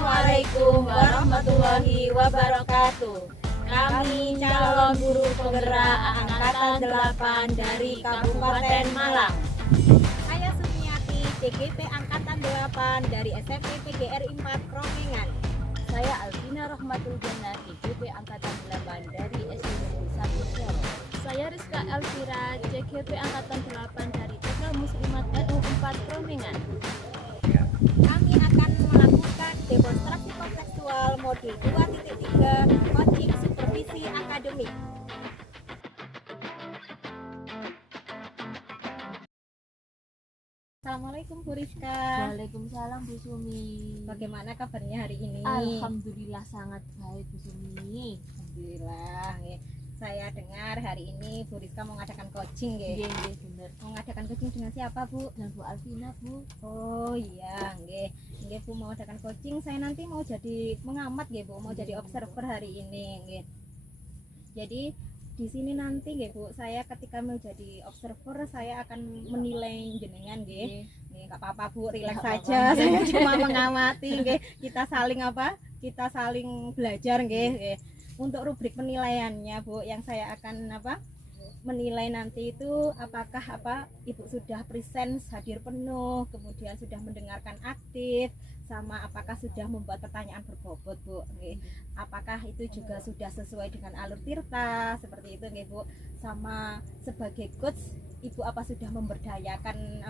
Assalamualaikum warahmatullahi wabarakatuh. Kami calon guru penggerak Angkatan 8 dari Kabupaten Malang. Saya Sumiati, CGP Angkatan 8 dari SMP PGRI 4 Kromengan. Saya Alvina Rahmatul Jannah, CGP Angkatan 8 dari SMP 1 Solo. Saya Rizka Elvira, CGP Angkatan 8 dari TK Muslimat NU 4 Kromengan. Kami akan melakukan demonstrasi kontekstual modul 2.3 coaching supervisi akademik. Assalamualaikum Bu Rizka. Waalaikumsalam Bu Sumi. Bagaimana kabarnya hari ini? Alhamdulillah sangat baik Bu Sumi. Alhamdulillah. Saya dengar hari ini Bu Rizka mau mengadakan coaching ya. Nggih, bener. Mau mengadakan coaching dengan siapa Bu? Dan Bu Alvina Bu. Oh iya, nggih. Nggih Bu mau adakan coaching, saya nanti mau jadi mengamat nggih Bu, mau jadi observer hari ini nggih. Jadi di sini nanti nggih Bu, saya ketika mau jadi observer saya akan menilai jenengan nggih. Nggih, enggak apa-apa Bu, rileks saja. Saya cuma mengamati nggih. Kita saling apa? Kita saling belajar nggih, nggih. Untuk rubrik penilaiannya Bu, yang saya akan menilai nanti itu apakah Ibu sudah present hadir penuh, kemudian sudah mendengarkan aktif, sama apakah sudah membuat pertanyaan berbobot Bu. Apakah itu juga sudah sesuai dengan alur tirta seperti itu nggih Bu. Sama sebagai coach Ibu apa sudah memberdayakan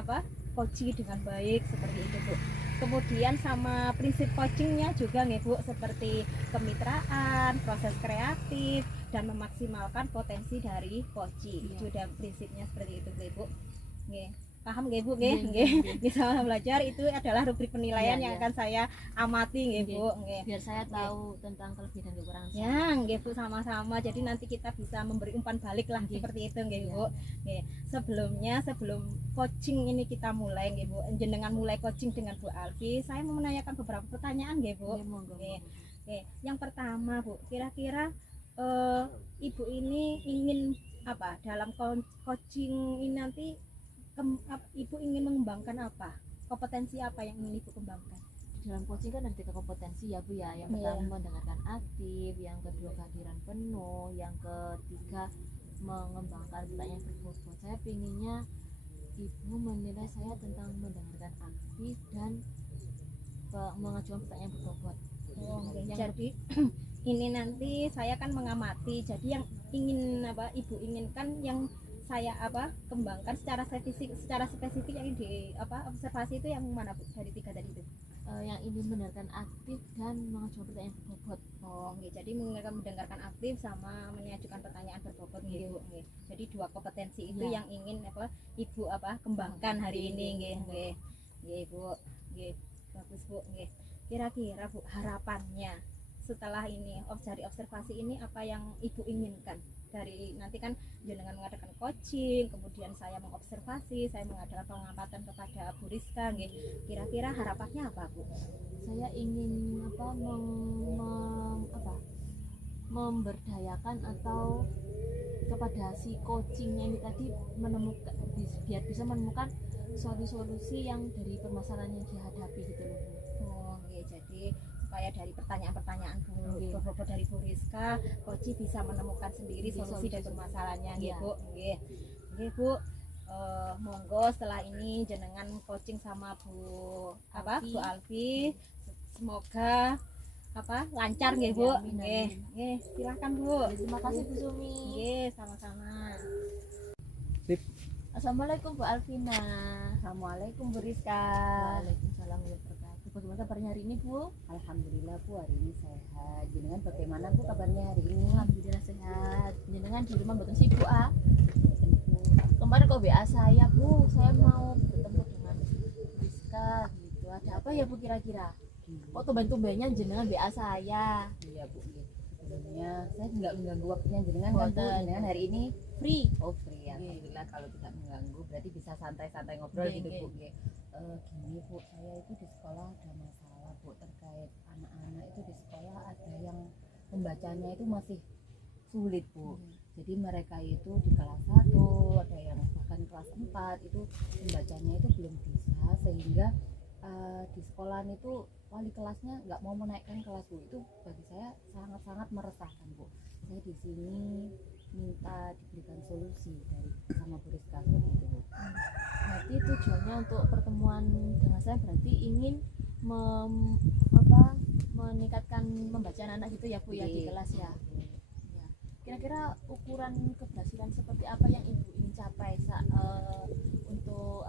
coaching dengan baik seperti itu Bu. Kemudian sama prinsip coachingnya juga nih Bu, seperti kemitraan, proses kreatif, dan memaksimalkan potensi dari coaching. Itu dan prinsipnya seperti itu Bu. Nggih. Paham nggih Bu nggih? Nggih. Sama belajar itu adalah rubrik penilaian yang akan saya amati nggih Bu. Nggih. Biar saya tahu tentang kelebihan dan kekurangan saya. Ya, nggih Bu, sama-sama. Jadi nanti kita bisa memberi umpan balik lah seperti itu nggih Bu. Nggih. Sebelum coaching ini kita mulai nggih Bu. Jenengan mulai coaching dengan Bu Alfi, saya mau menanyakan beberapa pertanyaan nggih Bu. Nggih. Nggih. Yang pertama Bu, kira-kira Ibu ini ingin dalam coaching ini nanti Ibu ingin mengembangkan apa? Kompetensi apa yang ingin Ibu kembangkan? Dalam coaching kan ada 3 kompetensi ya Bu ya. Yang pertama mendengarkan aktif, yang kedua kehadiran penuh, yang ketiga mengembangkan pertanyaan berbobot. Saya pinginnya Ibu menilai saya tentang mendengarkan aktif dan mengajukan pertanyaan berbobot. Jadi ini nanti saya kan mengamati. Jadi yang ingin Ibu inginkan yang saya kembangkan secara spesifik yang di observasi itu yang mana Bu dari 3 tadi itu? Yang ini mendengarkan aktif dan mengajukan pertanyaan berbobot. Oh, nggih. Jadi mendengarkan aktif sama mengajukan pertanyaan berbobot nggih Bu. Nggih. Jadi 2 kompetensi itu yang ingin Ibu kembangkan hari ini nggih. Nggih. Nggih Bu. Nggih. Bagus Bu. Nggih. Kira-kira Bu harapannya setelah ini dari observasi ini apa yang Ibu inginkan? Dari nanti kan jenengan mengadakan coaching, kemudian saya mengobservasi, saya mengadakan pengamatan kepada Bu Rizka nggih. Kira-kira harapannya apa Bu? Saya ingin memberdayakan atau kepada si coachingnya ini tadi menemukan biar bisa menemukan solusi yang dari permasalahan yang dihadapi gitu loh Bu. Oh nggih, jadi supaya dari pertanyaan-pertanyaan berbobot dari Bu Rizka, coaching bisa menemukan sendiri solusi dari permasalahannya nggih Bu. Nggih. Nggih Bu. Monggo setelah ini jenengan coaching sama Bu Alfi. Semoga lancar nggih Bu. Nggih. Nggih, silakan Bu. Terima kasih Bu Sumi. Nggih, sama-sama. Assalamualaikum Bu Alvina. Assalamualaikum Bu Rizka. Waalaikumsalam warahmatullahi wabarakatuh. Bagaimana kabarnya hari ini Bu? Alhamdulillah Bu, hari ini sehat. Jenengan bagaimana Bu kabarnya hari ini? Alhamdulillah sehat. Jenengan di rumah mboten sibuk Kemarin kok WA saya Bu, saya mau bertemu dengan Rizka gitu. Ada apa ya Bu kira-kira? Kok tumben-tumbennya jenengan WA saya? Iya Bu, sebelumnya saya nggak mengganggu waktunya jenengan kan Bu. Jenengan hari ini Free. oh free ya. Alhamdulillah kalau tidak mengganggu berarti bisa santai-santai ngobrol gitu Bu. Gini Bu, saya itu di sekolah ada masalah Bu terkait anak-anak itu di sekolah ada yang membacanya itu masih sulit Bu. Jadi mereka itu di kelas 1, ada yang bahkan kelas 4 itu membacanya itu belum bisa, sehingga di sekolahan itu wali kelasnya nggak mau menaikkan kelas Bu, itu bagi saya sangat-sangat meresahkan Bu. Saya di sini minta diberikan solusi dari sama Bu Rizka seperti itu Bu. Berarti tujuannya untuk pertemuan dengan saya berarti ingin meningkatkan membaca anak gitu ya Bu ya di kelas ya. Ya. Kira-kira ukuran keberhasilan seperti apa yang Ibu ingin capai untuk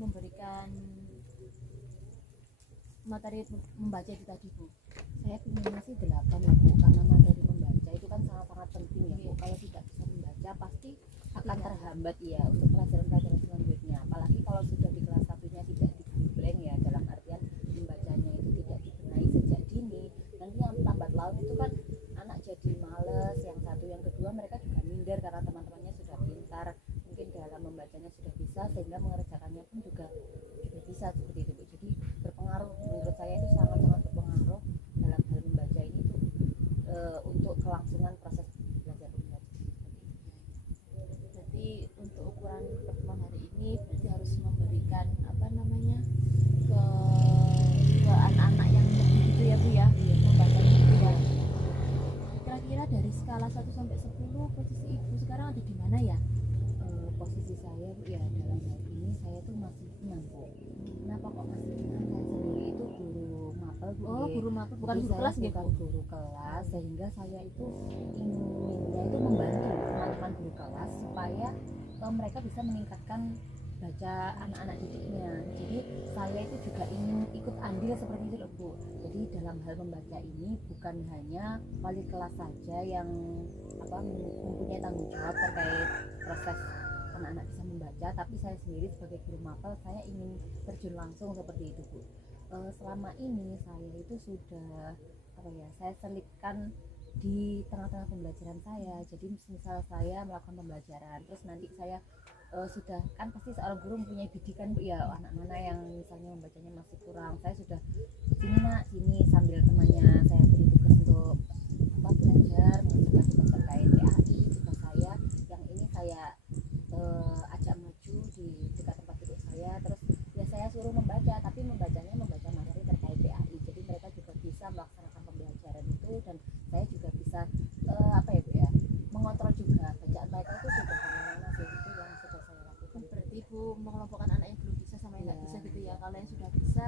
memberikan materi membaca itu tadi Bu? Saya pinginnya sih 8 ya Bu, karena materi membaca itu kan sangat-sangat penting ya Bu. Kalau tidak bisa membaca pasti akan terhambat ya untuk pelajaran-pelajaran selanjutnya, apalagi kalau sudah di kelas satunya tidak digembleng ya, dalam artian membacanya itu tidak dibenahi sejak dini, nanti yang lambat laun itu kan anak jadi males, yang satu yang kedua mereka juga minder karena teman-temannya sudah pintar, mungkin dalam membacanya sudah bisa, sehingga mengerjakannya pun juga bisa seperti itu Bu. Jadi berpengaruh, menurut saya itu sangat-sangat berpengaruh dalam hal membaca ini tuh untuk kelangsungan proses belajar membaca. Berarti untuk ukuran pertemuan hari ini berarti harus memberikan ke anak-anak yang lebih gitu ya Bu ya, membacanya gitu ya. Kira-kira dari skala 1 sampai 10 posisi Ibu sekarang ada di mana ya? Posisi saya Bu ya dalam hal ini saya tuh masih 6 Bu. Kenapa kok masih 6? Saya sendiri itu guru mapel Bu. Oh, guru mapel bukan Jadi guru saya kelas gitu. bukan guru kelas, sehingga saya itu inginnya itu membantu teman-teman guru kelas supaya mereka bisa meningkatkan baca anak-anak didiknya. Jadi saya itu juga ingin ikut andil seperti itu loh Bu. Jadi dalam hal membaca ini bukan hanya wali kelas saja yang mempunyai tanggung jawab terkait proses anak-anak bisa membaca, tapi saya sendiri sebagai guru mapel saya ingin terjun langsung seperti itu Bu. Selama ini saya itu sudah saya selipkan di tengah-tengah pembelajaran saya. Jadi misal saya melakukan pembelajaran, terus nanti saya sudah kan pasti seorang guru mempunyai bidikan Bu ya, anak mana yang misalnya membacanya masih kurang, saya sudah sini nak sini, sambil temannya saya beri tugas untuk belajar mengerjakan tugas terkait PAI, tugas saya yang ini saya ajak maju di dekat tempat duduk saya, terus ya saya suruh membaca, tapi membacanya membaca materi terkait PAI, jadi mereka juga bisa melaksanakan pembelajaran itu, dan saya juga bisa Bu ya, mengontrol juga bacaan mereka itu sudah kemana-mana sih, itu yang sudah saya lakukan. Berarti Ibu mengelompokkan anak yang belum bisa sama yang nggak bisa gitu ya. Kalau yang sudah bisa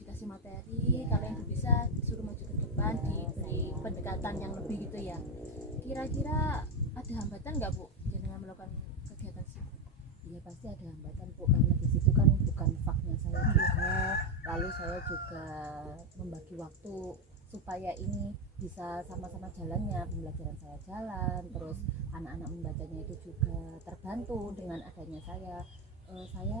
dikasih materi, kalau yang belum bisa disuruh maju ke depan, diberi pendekatan yang lebih gitu ya. Kira-kira ada hambatan nggak Bu dengan melakukan kegiatan sih? Ya pasti ada hambatan Bu, karena di situ kan bukan faknya saya juga, lalu saya juga membagi waktu supaya ini bisa sama-sama jalannya, pembelajaran saya jalan, terus anak-anak membacanya itu juga terbantu dengan adanya saya. Saya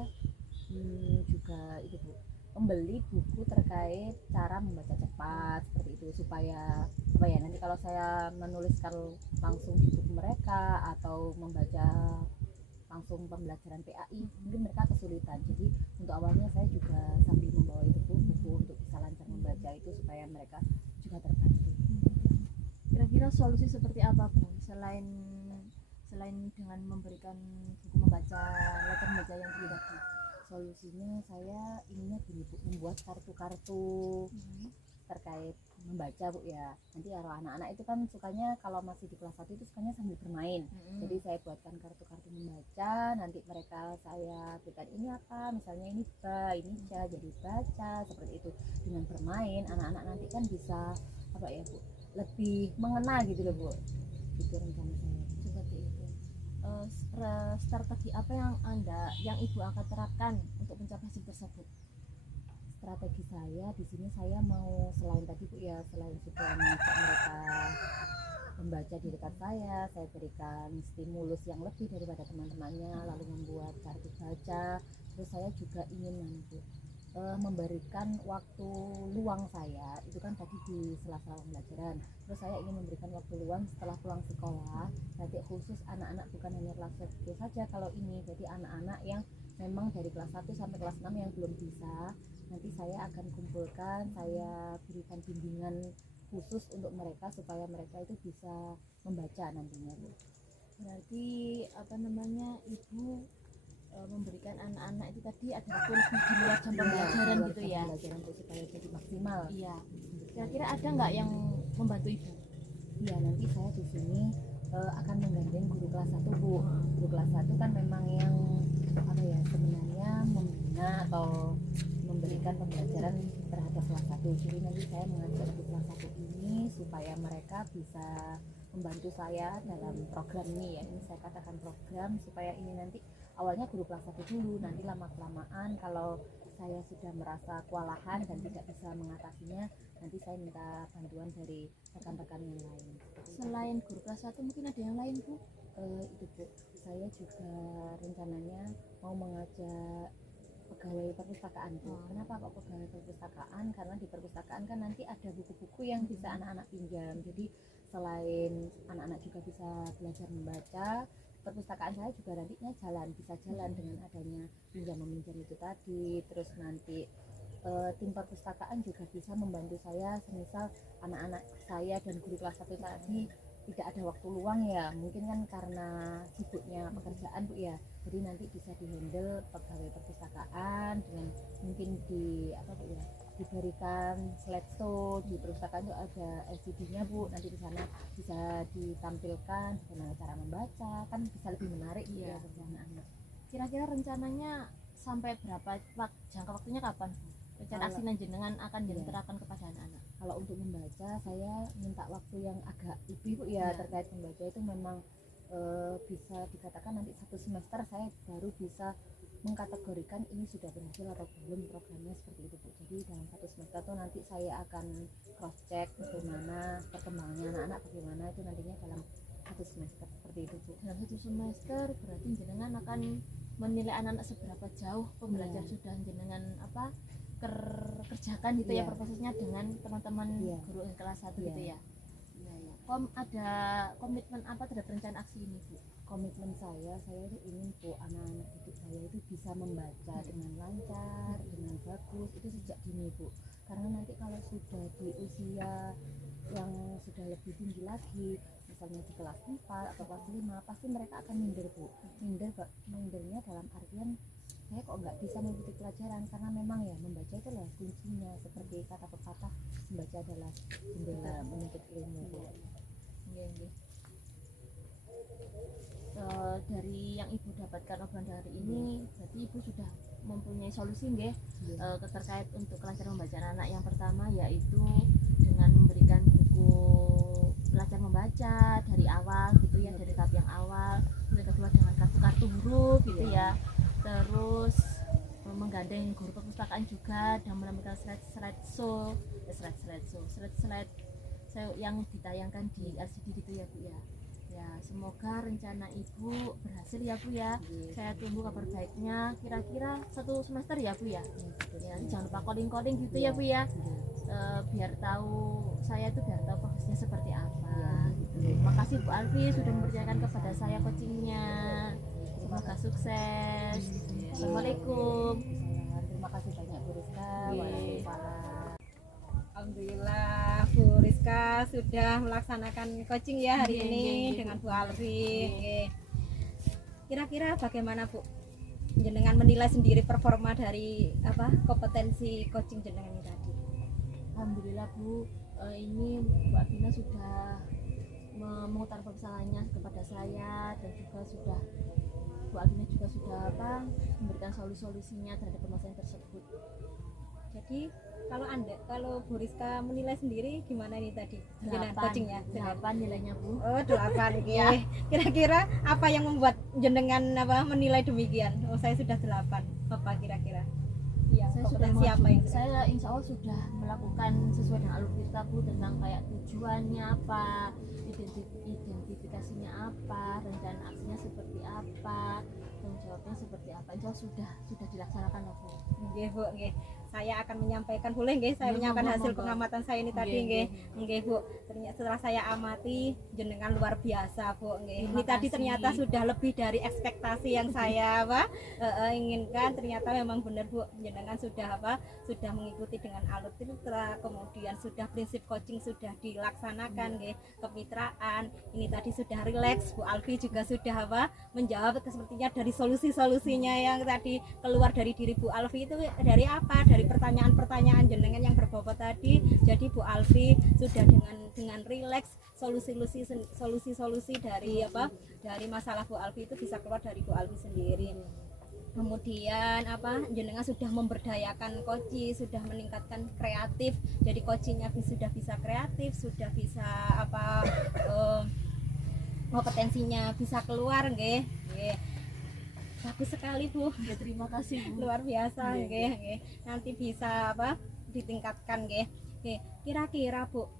juga itu Bu, membeli buku terkait cara membaca cepat seperti itu, supaya nanti kalau saya menuliskan langsung di buku mereka atau membaca langsung pembelajaran PAI mungkin mereka kesulitan. Jadi untuk awalnya saya juga sambil membawa itu buku untuk bisa lancar membaca itu supaya mereka juga terbantu. Kira-kira solusi seperti apa Bu selain dengan memberikan buku membaca, latihan membaca yang tadi? Solusinya saya inginnya gini Bu, membuat kartu-kartu terkait membaca Bu ya. Nanti kalau anak-anak itu kan sukanya kalau masih di kelas 1 itu sukanya sambil bermain. Jadi saya buatkan kartu-kartu membaca, nanti mereka saya berikan ini apa, misalnya ini ba, ini ja, jadi baca seperti itu. Dengan bermain anak-anak nanti kan bisa Bu, lebih mengena gitu loh Bu. Itu rencana saya. Seperti itu. Strategi apa yang Ibu akan terapkan untuk mencapai hasil tersebut? Strategi saya di sini, saya mau selain tadi Bu ya, selain sudah mengajak mereka membaca di dekat saya berikan stimulus yang lebih daripada teman-temannya, lalu membuat kartu baca. Terus saya juga ingin memberikan waktu luang saya, itu kan tadi di sela-sela pembelajaran. Terus saya ingin memberikan waktu luang setelah pulang sekolah, nanti khusus anak-anak, bukan hanya kelas 1 saja kalau ini, jadi anak-anak yang memang dari kelas 1 sampai kelas 6 yang belum bisa, nanti saya akan kumpulkan, saya berikan bimbingan khusus untuk mereka supaya mereka itu bisa membaca nantinya Bu. Berarti Ibu memberikan anak-anak itu tadi ada waktu lebih di luar jam pembelajaran Luar gitu jam ya. pembelajaran untuk supaya jadi maksimal. Iya. Kira-kira ada nggak yang membantu ibu? Ya nanti saya di sini akan menggandeng guru kelas 1 Bu. Guru kelas 1 kan memang yang apa ya sebenarnya membina atau memberikan pembelajaran terhadap kelas 1. Jadi nanti saya mengajak di kelas 1 ini supaya mereka bisa membantu saya dalam program ini ya. Ini saya katakan program supaya ini nanti awalnya guru kelas 1 dulu, nanti lama-kelamaan kalau saya sudah merasa kewalahan dan tidak bisa mengatasinya, nanti saya minta bantuan dari rekan-rekan yang lain. Selain guru kelas 1 mungkin ada yang lain Bu? Itu Bu, saya juga rencananya mau mengajak pegawai perpustakaan Bu. Kenapa kok pegawai perpustakaan? Karena di perpustakaan kan nanti ada buku-buku yang bisa anak-anak pinjam. Jadi selain anak-anak juga bisa belajar membaca, perpustakaan saya juga nantinya bisa jalan dengan adanya pinjam meminjam itu tadi. Terus nanti tim perpustakaan juga bisa membantu saya semisal anak-anak saya dan guru kelas 1 tadi tidak ada waktu luang ya, mungkin kan karena sibuknya pekerjaan Bu ya, jadi nanti bisa dihandle pegawai perpustakaan dengan mungkin diberikan slideshow di perpustakaan itu ada LCD-nya Bu, nanti di sana bisa ditampilkan bagaimana cara membaca, kan bisa lebih menarik ya bagi anak-anak. Kira-kira rencananya sampai berapa jangka waktunya kapan Bu? Rencana aksi jenengan akan diterapkan kepada anak-anak. Kalau untuk membaca saya minta waktu yang agak lebih Bu ya, terkait membaca itu memang bisa dikatakan nanti 1 semester saya baru bisa mengkategorikan ini sudah berhasil atau belum programnya seperti itu Bu. Jadi dalam 1 semester itu nanti saya akan cross check bagaimana perkembangannya anak-anak, bagaimana itu nantinya dalam 1 semester seperti itu Bu. Dalam 1 semester berarti jenengan akan menilai anak-anak seberapa jauh pembelajar sudah jenengan kerjakan gitu ya prosesnya dengan teman-teman guru kelas 1 gitu ya. Ada komitmen apa terhadap rencana aksi ini Bu? Komitmen saya itu ingin Bu anak-anak didik saya itu bisa membaca dengan lancar, dengan bagus, itu sejak dini Bu. Karena nanti kalau sudah di usia yang sudah lebih tinggi lagi, misalnya di kelas 4 atau kelas 5, pasti mereka akan minder Bu. Mindernya dalam artian saya kok nggak bisa mengikuti pelajaran, karena memang ya membaca itu lah kuncinya, seperti kata pepatah membaca adalah jendela menuntut ilmu Bu. Dari yang ibu dapatkan obrolan hari ini, berarti ibu sudah mempunyai solusi nggih terkait untuk kelancaran membaca anak. Yang pertama yaitu dengan memberikan buku belajar membaca dari awal gitu ya, dari tahap yang awal. Yang kedua dengan kartu-kartu huruf gitu ya. Terus menggandeng guru perpustakaan juga dan menampilkan slide yang ditayangkan di LCD gitu ya Bu ya. Ya, semoga rencana ibu berhasil ya Bu ya. Saya tunggu kabar baiknya. Kira-kira 1 semester ya Bu ya. Jangan lupa coding gitu ya Bu ya. Biar tahu prosesnya seperti apa. Terima kasih Bu Alfi sudah mempercayakan kepada saya coachingnya. Semoga sukses. Assalamualaikum. Terima kasih banyak Bu Rizka. Waalaikumsalam. Alhamdulillah Bu Rizka sudah melaksanakan coaching ya hari ini dengan Bu Alfi. Kira-kira bagaimana Bu jenengan menilai sendiri performa dari kompetensi coaching jenengan ini tadi? Alhamdulillah Bu, ini Bu Alvina sudah mengutarakan kesalahannya kepada saya dan juga Bu Alvina juga sudah memberikan solusinya terhadap permasalahan tersebut. Jadi kalau Bu Rizka menilai sendiri gimana nih tadi jenengan 8 coachingnya? 8 nilainya Bu. Oh 8 ya. Kira-kira apa yang membuat jenengan menilai demikian? Oh saya sudah 8. Apa kira-kira? Ya, Saya insya Allah sudah melakukan sesuai dengan alur kita Bu, tentang kayak tujuannya apa, identifikasinya apa, rencana aksinya seperti apa, tanggung jawabnya seperti apa. Insya Allah sudah dilaksanakan Bu. Nggih Bu, nggih. saya akan menyampaikan, boleh nggih saya menyampaikan hasil pengamatan saya ini tadi nggih. Nggih Bu, ternyata setelah saya amati jenengan luar biasa Bu nggih. Ini tadi ternyata sudah lebih dari ekspektasi yang saya inginkan. Ternyata memang benar Bu, jenengan sudah sudah mengikuti dengan alur filtra, kemudian sudah prinsip coaching sudah dilaksanakan nggih, kemitraan. Ini tadi sudah rileks, Bu Alfi juga sudah menjawab sepertinya dari solusi-solusinya yang tadi keluar dari diri Bu Alfi itu dari apa? Dari pertanyaan-pertanyaan jenengan yang berbobot tadi. Jadi Bu Alfi sudah dengan rileks solusi-solusi dari dari masalah Bu Alfi itu bisa keluar dari Bu Alfi sendiri. Kemudian jenengan sudah memberdayakan koci, sudah meningkatkan kreatif, jadi kocinya sudah bisa kreatif, sudah bisa kompetensinya bisa keluar nggih. Bagus sekali Bu. Ya, terima kasih Bu. Luar biasa nggih. Nanti bisa ditingkatkan nggih. Kira-kira Bu,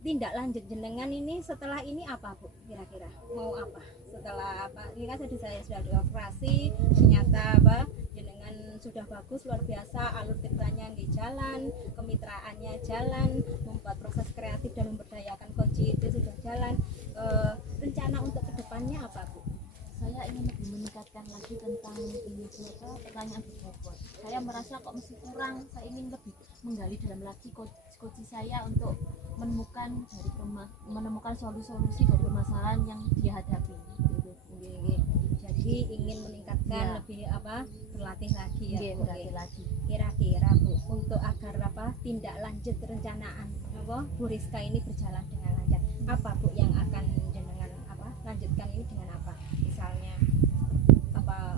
tindak lanjut jenengan ini setelah ini apa Bu? Kira-kira mau apa? Setelah ini kan saya sudah dioperasi, ternyata jenengan sudah bagus luar biasa, alur fitranya di jalan, kemitraannya jalan, membuat proses kreatif dan memberdayakan coach itu sudah jalan. Rencana untuk kedepannya apa Bu? Saya ingin lebih meningkatkan lagi tentang ini pertanyaan berbobot. Saya merasa kok masih kurang. Saya ingin lebih menggali dalam lagi coach saya untuk menemukan solusi dari permasalahan yang dia hadapi. Jadi ingin meningkatkan lebih berlatih lagi ya. Berlatih lagi. Kira-kira Bu, untuk agar tindak lanjut perencanaan Bu Rizka ini berjalan dengan lancar, apa Bu yang akan jenengan lanjutkan ini dengan apa? Misalnya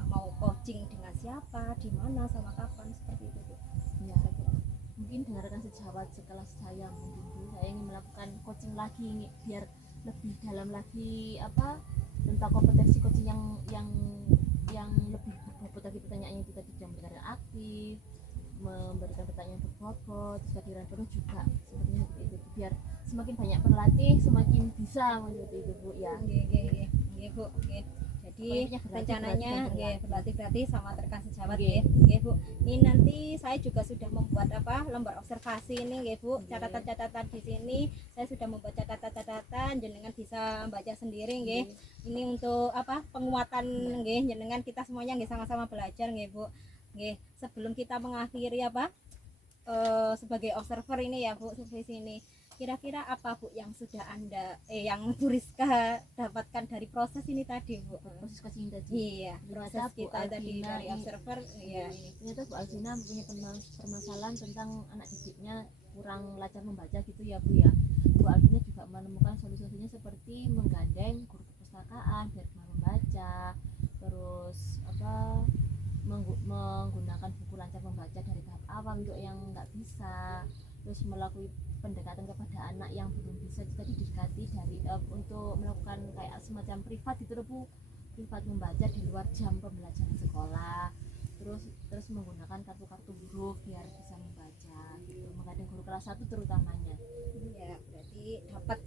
mau coaching dengan siapa, di mana, sama kapan, seperti itu Bu. Ya, mungkin dengarkan sejawat setelah saya ingin melakukan coaching lagi biar lebih dalam lagi tentang kompetensi coaching yang lebih berbobot lagi, pertanyaannya itu tadi jam berkata aktif, memberikan pertanyaan berbobot, kehadiran penuh juga sepertinya seperti itu, biar semakin banyak berlatih semakin bisa seperti itu Bu ya. Nggih Bu. Jadi rencananya berlatih sama rekan sejawat nggih Bu. Ini nanti saya juga sudah membuat lembar observasi ini nggih Bu. Catatan-catatan di sini saya sudah membuat catatan, jenengan bisa baca sendiri nggih. Ini untuk penguatan nggih, jenengan kita semuanya nggih sama-sama belajar nggih Bu. Nggih, sebelum kita mengakhiri sebagai observer ini ya Bu, seperti sini. Kira-kira apa Bu yang sudah yang Bu Rizka dapatkan dari proses ini tadi Bu? Proses coaching tadi. Iya, proses kita tadi dari observer. Iya, ternyata Bu Alvina punya permasalahan tentang anak didiknya kurang lancar membaca gitu ya Bu ya. Bu Alvina juga menemukan solusinya seperti menggandeng guru perpustakaan biar bisa membaca, terus menggunakan buku lancar membaca dari tahap awal untuk yang nggak bisa, terus melalui pendekatan kepada anak yang belum bisa juga didekati dari untuk melakukan kayak semacam privat gitu Bu, privat membaca di luar jam pembelajaran sekolah, terus menggunakan kartu-kartu huruf biar bisa membaca gitu, menggandeng guru kelas 1 terutamanya. Iya, berarti dapat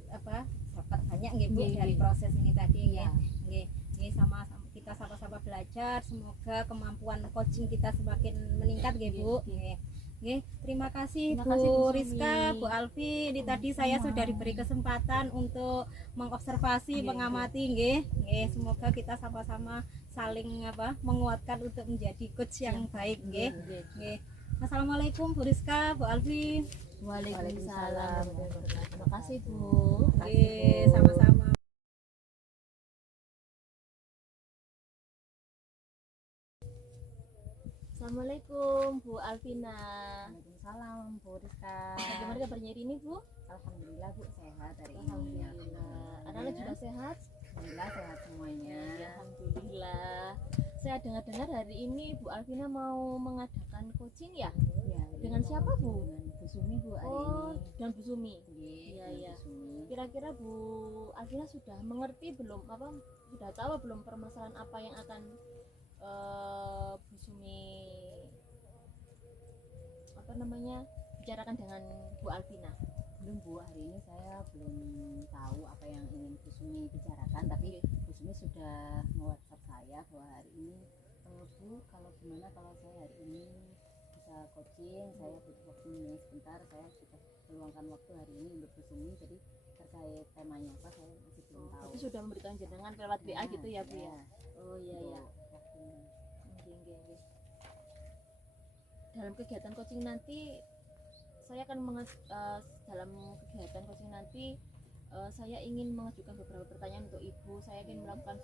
banyak nggih Bu dari proses ini tadi ya. Nggih, sama-sama kita sama-sama belajar, semoga kemampuan coaching kita semakin meningkat nggih Bu. Nggih, terima kasih Bu Rizka, Bu Alfi. Ini tadi saya sudah diberi kesempatan untuk mengobservasi, mengamati nggih. Semoga kita sama-sama saling menguatkan untuk menjadi coach yang baik nggih. Assalamualaikum Bu Rizka, Bu Alfi. Waalaikumsalam. Terima kasih Bu. Nggih, sama-sama. Assalamualaikum Bu Alvina. Waalaikumsalam Bu Rizka. Bagaimana kabarnya hari ini Bu? Alhamdulillah Bu, sehat hari ini. Alhamdulillah. Anak-anak juga sehat? Alhamdulillah sehat semuanya. Alhamdulillah. Saya dengar-dengar hari ini Bu Alvina mau mengadakan coaching ya? Ya, Dengan siapa Bu? Dengan Bu Sumi Bu hari Oh, ini. dan Bu Sumi. Iya, Iya. Bu Sumi. Kira-kira Bu Alvina sudah mengerti belum sudah tahu belum permasalahan apa yang akan Bu Sumi bicarakan dengan Bu Alvina? Belum Bu, hari ini saya belum tahu apa yang ingin Bu Sumi bicarakan, tapi Bu Sumi sudah nge-WhatsApp saya bahwa hari ini Bu, kalau gimana kalau saya hari ini bisa bisa coaching, saya butuh waktu nih sebentar, saya sudah meluangkan waktu hari ini untuk Bu Sumi, jadi terkait temanya apa saya masih belum tahu. Itu sudah memberikan jenengan lewat WA gitu ya Bu ya. Ya, Oh iya ya. untuk waktunya. Nggih. Dalam kegiatan coaching nanti saya akan dalam kegiatan coaching nanti saya ingin mengajukan beberapa pertanyaan untuk Ibu. Saya ingin melakukan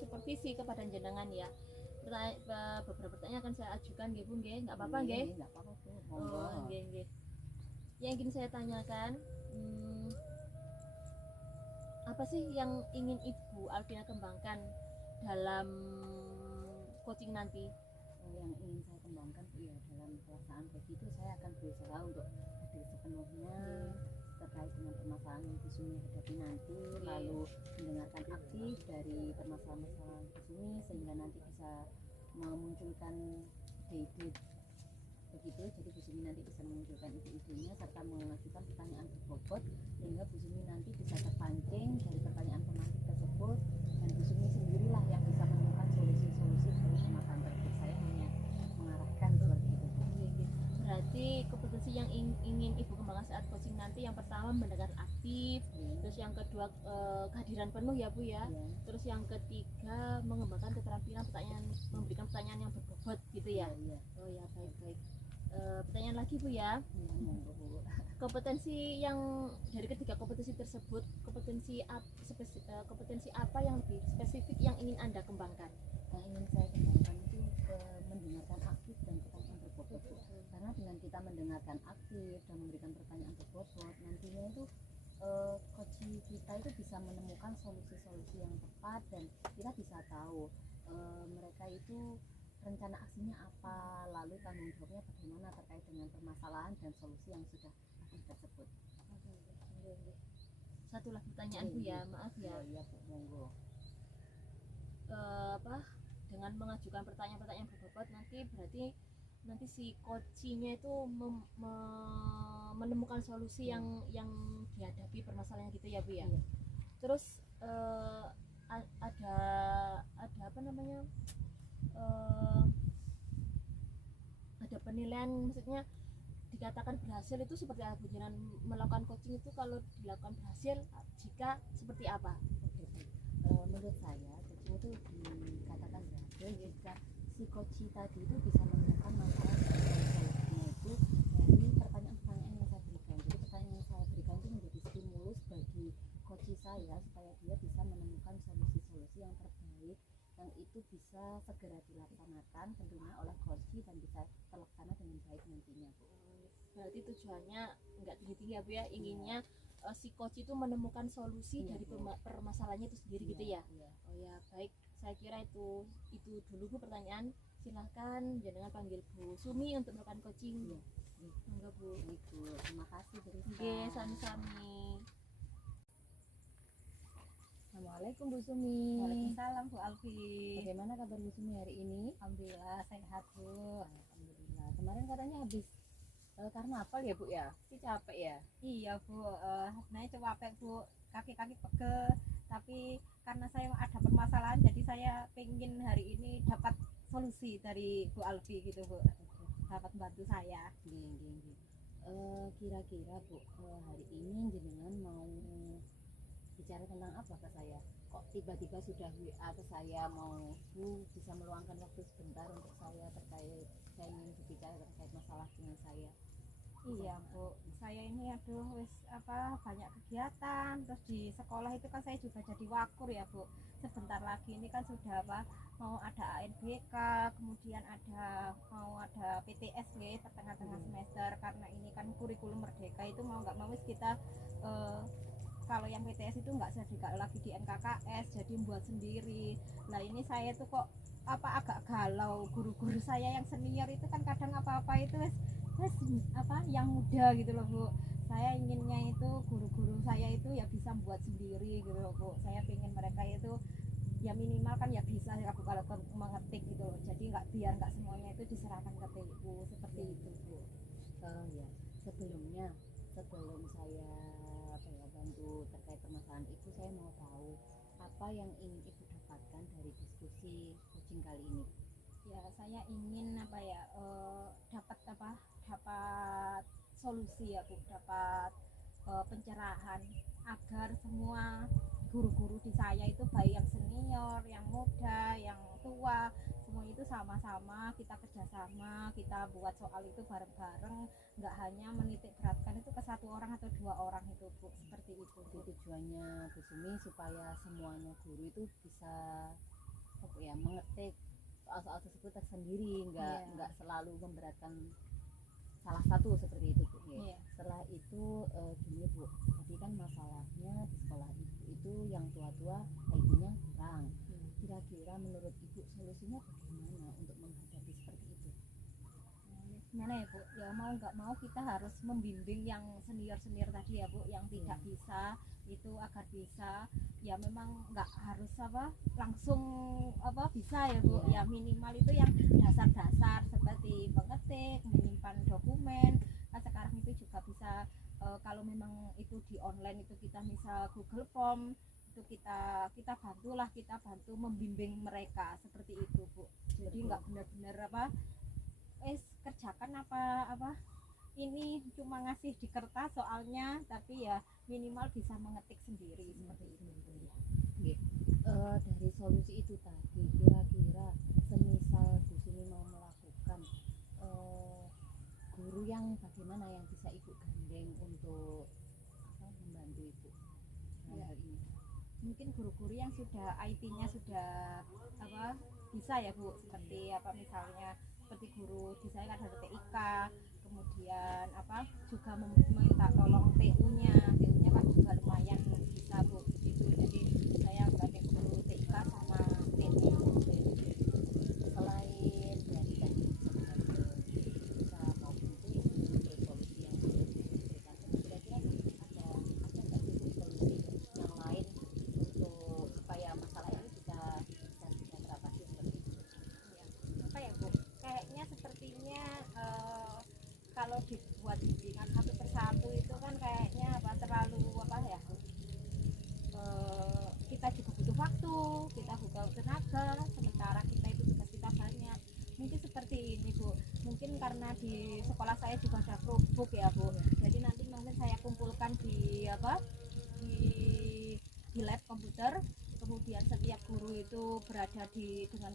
supervisi kepada jenengan ya. Beberapa pertanyaan akan saya ajukan nggih Bu nggih, enggak apa-apa nggih. Enggak apa-apa Bu. Oh, nggih. Yang ingin saya tanyakan, apa sih yang ingin Ibu Alvina kembangkan dalam coaching nanti? Yang ingin saya kembangkan Bu ya, dalam pelaksanaan coaching itu saya akan berusaha untuk hadir sepenuhnya terkait dengan permasalahan yang Bu Sumi hadapi nanti, lalu mendengarkan aktif dari permasalahan-permasalahan Bu Sumi sehingga nanti bisa memunculkan ide-ide begitu. Jadi Bu Sumi nanti bisa memunculkan ide-idenya serta mengajukan pertanyaan berbobot sehingga Bu Sumi nanti bisa terpancing dari pertanyaan pemantik tersebut, dan Bu Sumi sendirilah yang bisa menemukan solusi-solusi dari permasalahan tersebut. Saya hanya mengarahkan seperti itu Bu. Berarti kompetensi yang ingin Ibu kembangkan saat coaching nanti yang pertama mendengar aktif, terus yang kedua kehadiran penuh ya Bu ya. Terus yang ketiga mengembangkan keterampilan memberikan pertanyaan yang berbobot gitu ya. Oh ya, baik. Pertanyaan lagi Bu ya. Kompetensi yang dari ketiga kompetensi tersebut, kompetensi apa yang lebih spesifik yang ingin Anda kembangkan? Yang ingin saya kembangkan itu mendengarkan aktif dan pertanyaan berbobot Bu. Karena dengan kita mendengarkan aktif dan memberikan pertanyaan berbobot, nantinya itu coaching kita itu bisa menemukan solusi-solusi yang tepat, dan kita bisa tahu mereka itu rencana aksinya apa, lalu tanggung jawabnya bagaimana terkait dengan permasalahan dan solusi yang sudah ada tersebut. Satu lagi pertanyaan Bu ya, maaf ya. Iya Bu, monggo. Dengan mengajukan pertanyaan-pertanyaan berbobot berarti nanti si coachingnya itu menemukan solusi yang dihadapi permasalahan gitu ya Bu ya. Iya. Terus ada apa namanya, ada penilaian, maksudnya dikatakan berhasil itu seperti apa? Jangan melakukan coaching itu kalau dilakukan berhasil jika seperti apa? Menurut saya coaching itu dikatakan berhasil jika si coaching tadi itu bisa menemukan masalah dan solusinya itu dari pertanyaan-pertanyaan yang saya berikan. Jadi pertanyaan yang saya berikan itu menjadi stimulus bagi coaching saya supaya dia bisa menemukan solusi-solusi yang terbaik yang itu bisa segera dilaksanakan tentunya oleh coaching dan bisa terlaksana dengan baik nantinya Bu. Berarti tujuannya nggak tinggi-tinggi ya Bu ya, inginnya si coach itu menemukan solusi dari permasalahannya itu sendiri gitu ya. Oh ya, baik, saya kira itu dulu Bu pertanyaan. Silahkan jangan panggil Bu Sumi untuk melakukan coaching. Enggak Bu. Terima kasih Bu Rizka. Oke, sami-sami. Assalamualaikum Bu Sumi. Waalaikumsalam Bu Alfi. Bagaimana kabar Bu Sumi hari ini? Alhamdulillah sehat Bu. Alhamdulillah. Kemarin katanya habis karnaval ya Bu ya? Si capek ya? Iya Bu, sebenarnya capek Bu, kaki-kaki pegel, tapi karena saya ada permasalahan jadi saya pengen hari ini dapat solusi dari Bu Alfi gitu Bu, dapat bantu saya. Kira-kira Bu, hari ini jenengan mau bicara tentang apa ke saya? Kok tiba-tiba sudah WA ke saya, mau Bu bisa meluangkan waktu sebentar untuk saya terkait, saya ingin berbicara terkait masalah dengan saya. Iya Bu, saya ini banyak kegiatan, terus di sekolah itu kan saya juga jadi wakur ya Bu. Sebentar lagi ini kan sudah mau ada ANBK, kemudian mau ada PTS tengah-tengah semester, karena ini kan kurikulum merdeka itu mau nggak mau kita kalau yang PTS itu nggak sedikit lagi di NKKS, jadi buat sendiri. Nah ini saya tuh kok agak galau, guru-guru saya yang senior itu kan kadang apa-apa itu yang muda gitu loh Bu. Saya inginnya itu guru-guru saya itu ya bisa buat sendiri gitu loh Bu. Saya pengen mereka itu ya minimal kan ya bisa ya Bu kalau mengetik gitu loh. Jadi biar nggak semuanya itu diserahkan ke TU seperti itu Bu. Ya, sebelum saya bantu terkait permasalahan itu, saya mau tahu apa yang ingin Ibu dapatkan dari diskusi coaching kali ini. Ya saya ingin apa ya, dapat dapat solusi ya Bu, dapat pencerahan agar semua guru-guru di saya itu baik yang senior, yang muda, yang tua, semua itu sama-sama kita kerjasama, kita buat soal itu bareng-bareng, nggak hanya menitik beratkan itu ke satu orang atau dua orang itu Bu, seperti itu Bu. Jadi tujuannya Bu Sumi supaya semuanya guru itu bisa apa ya, mengetik soal-soal tersebut tersendiri, Iya. nggak selalu memberatkan salah satu seperti itu Bu. Ya. Iya. Setelah itu gini Bu, tadi kan masalahnya di sekolah itu yang tua-tua IT-nya kurang. Kira-kira menurut Ibu solusinya bagaimana untuk menghadapi seperti itu? Gimana ya Bu, ya mau nggak mau kita harus membimbing yang senior-senior tadi ya Bu, yang tidak bisa itu agar bisa, ya memang nggak harus langsung bisa ya Bu, ya minimal itu yang dasar-dasar seperti mengetik, menyimpan dokumen. Nah, sekarang itu juga bisa, kalau memang itu di online itu kita bisa Google Form, itu kita bantu membimbing mereka seperti itu Bu. Jadi nggak benar-benar kerjakan ini cuma ngasih di kertas soalnya, tapi ya minimal bisa mengetik sendiri seperti itu. Dari solusi itu tadi, kira-kira semisal di sini mau melakukan guru yang bagaimana yang bisa Ibu gandeng untuk membantu Ibu dalam hal ini? Mungkin guru-guru yang sudah IT-nya sudah bisa ya Bu, seperti misalnya seperti guru di saya kan ada TIK, kemudian juga meminta tolong TU-nya kan juga lumayan bisa Bu gitu. Jadi saya berarti guru TIK sama TU. Selain dari tadi bisa maupun itu solusi yang sudah diberikan, kira-kira ada nggak sih solusi yang lain untuk supaya masalah ini bisa teratasi seperti itu? Ya Bu, kayaknya sepertinya kalau dibuat bimbingan satu persatu itu kan kayaknya terlalu kita juga butuh waktu, kita butuh tenaga, sementara kita itu tugas kita banyak. Mungkin seperti ini Bu, mungkin karena di sekolah saya juga ada Chromebook ya Bu, jadi nanti mungkin saya kumpulkan di di lab komputer, kemudian setiap guru itu berada dengan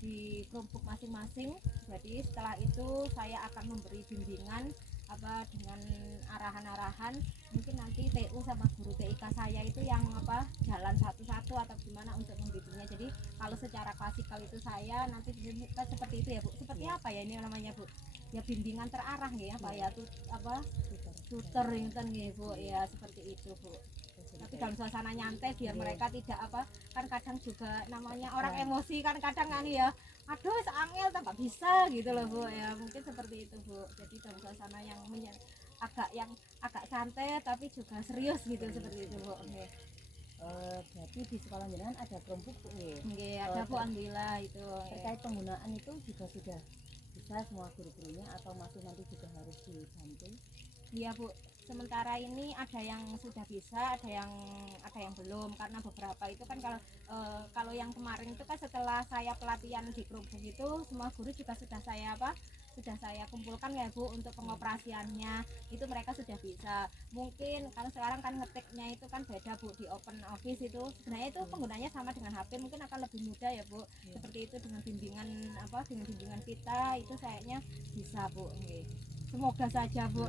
di Chromebook masing-masing. Jadi setelah itu saya akan memberi bimbingan dengan arahan-arahan. Mungkin nanti TU sama guru TIK saya itu yang jalan satu-satu atau gimana untuk membimbingnya. Jadi kalau secara klasikal itu saya nanti kita seperti itu ya Bu. Seperti apa ya ini namanya Bu? Ya bimbingan terarah ya Pak ya, tutor itu ya Bu, ya seperti itu Bu. Tapi dalam suasana nyantai biar mereka tidak kan kadang juga namanya orang emosi kan kadang ya, aduh seangel tak bisa gitu loh Bu, ya mungkin seperti itu Bu. Jadi dalam suasana yang agak santai tapi juga serius gitu, seperti itu Bu. Berarti di sekolah jenengan ada Chromebook Bu? Nggih, ada Bu, alhamdulillah itu. Terkait penggunaan itu juga sudah bisa semua guru-gurunya atau masih nanti juga harus dibantu? Iya Bu, sementara ini ada yang sudah bisa, ada yang belum, karena beberapa itu kan kalau yang kemarin itu kan setelah saya pelatihan di Chromebook itu semua guru juga sudah saya kumpulkan ya Bu untuk pengoperasiannya, itu mereka sudah bisa. Mungkin karena sekarang kan ngetiknya itu kan beda Bu, di Open Office itu sebenarnya itu penggunanya sama dengan HP, mungkin akan lebih mudah ya Bu. Seperti itu dengan bimbingan kita itu kayaknya bisa Bu. Semoga saja Bu.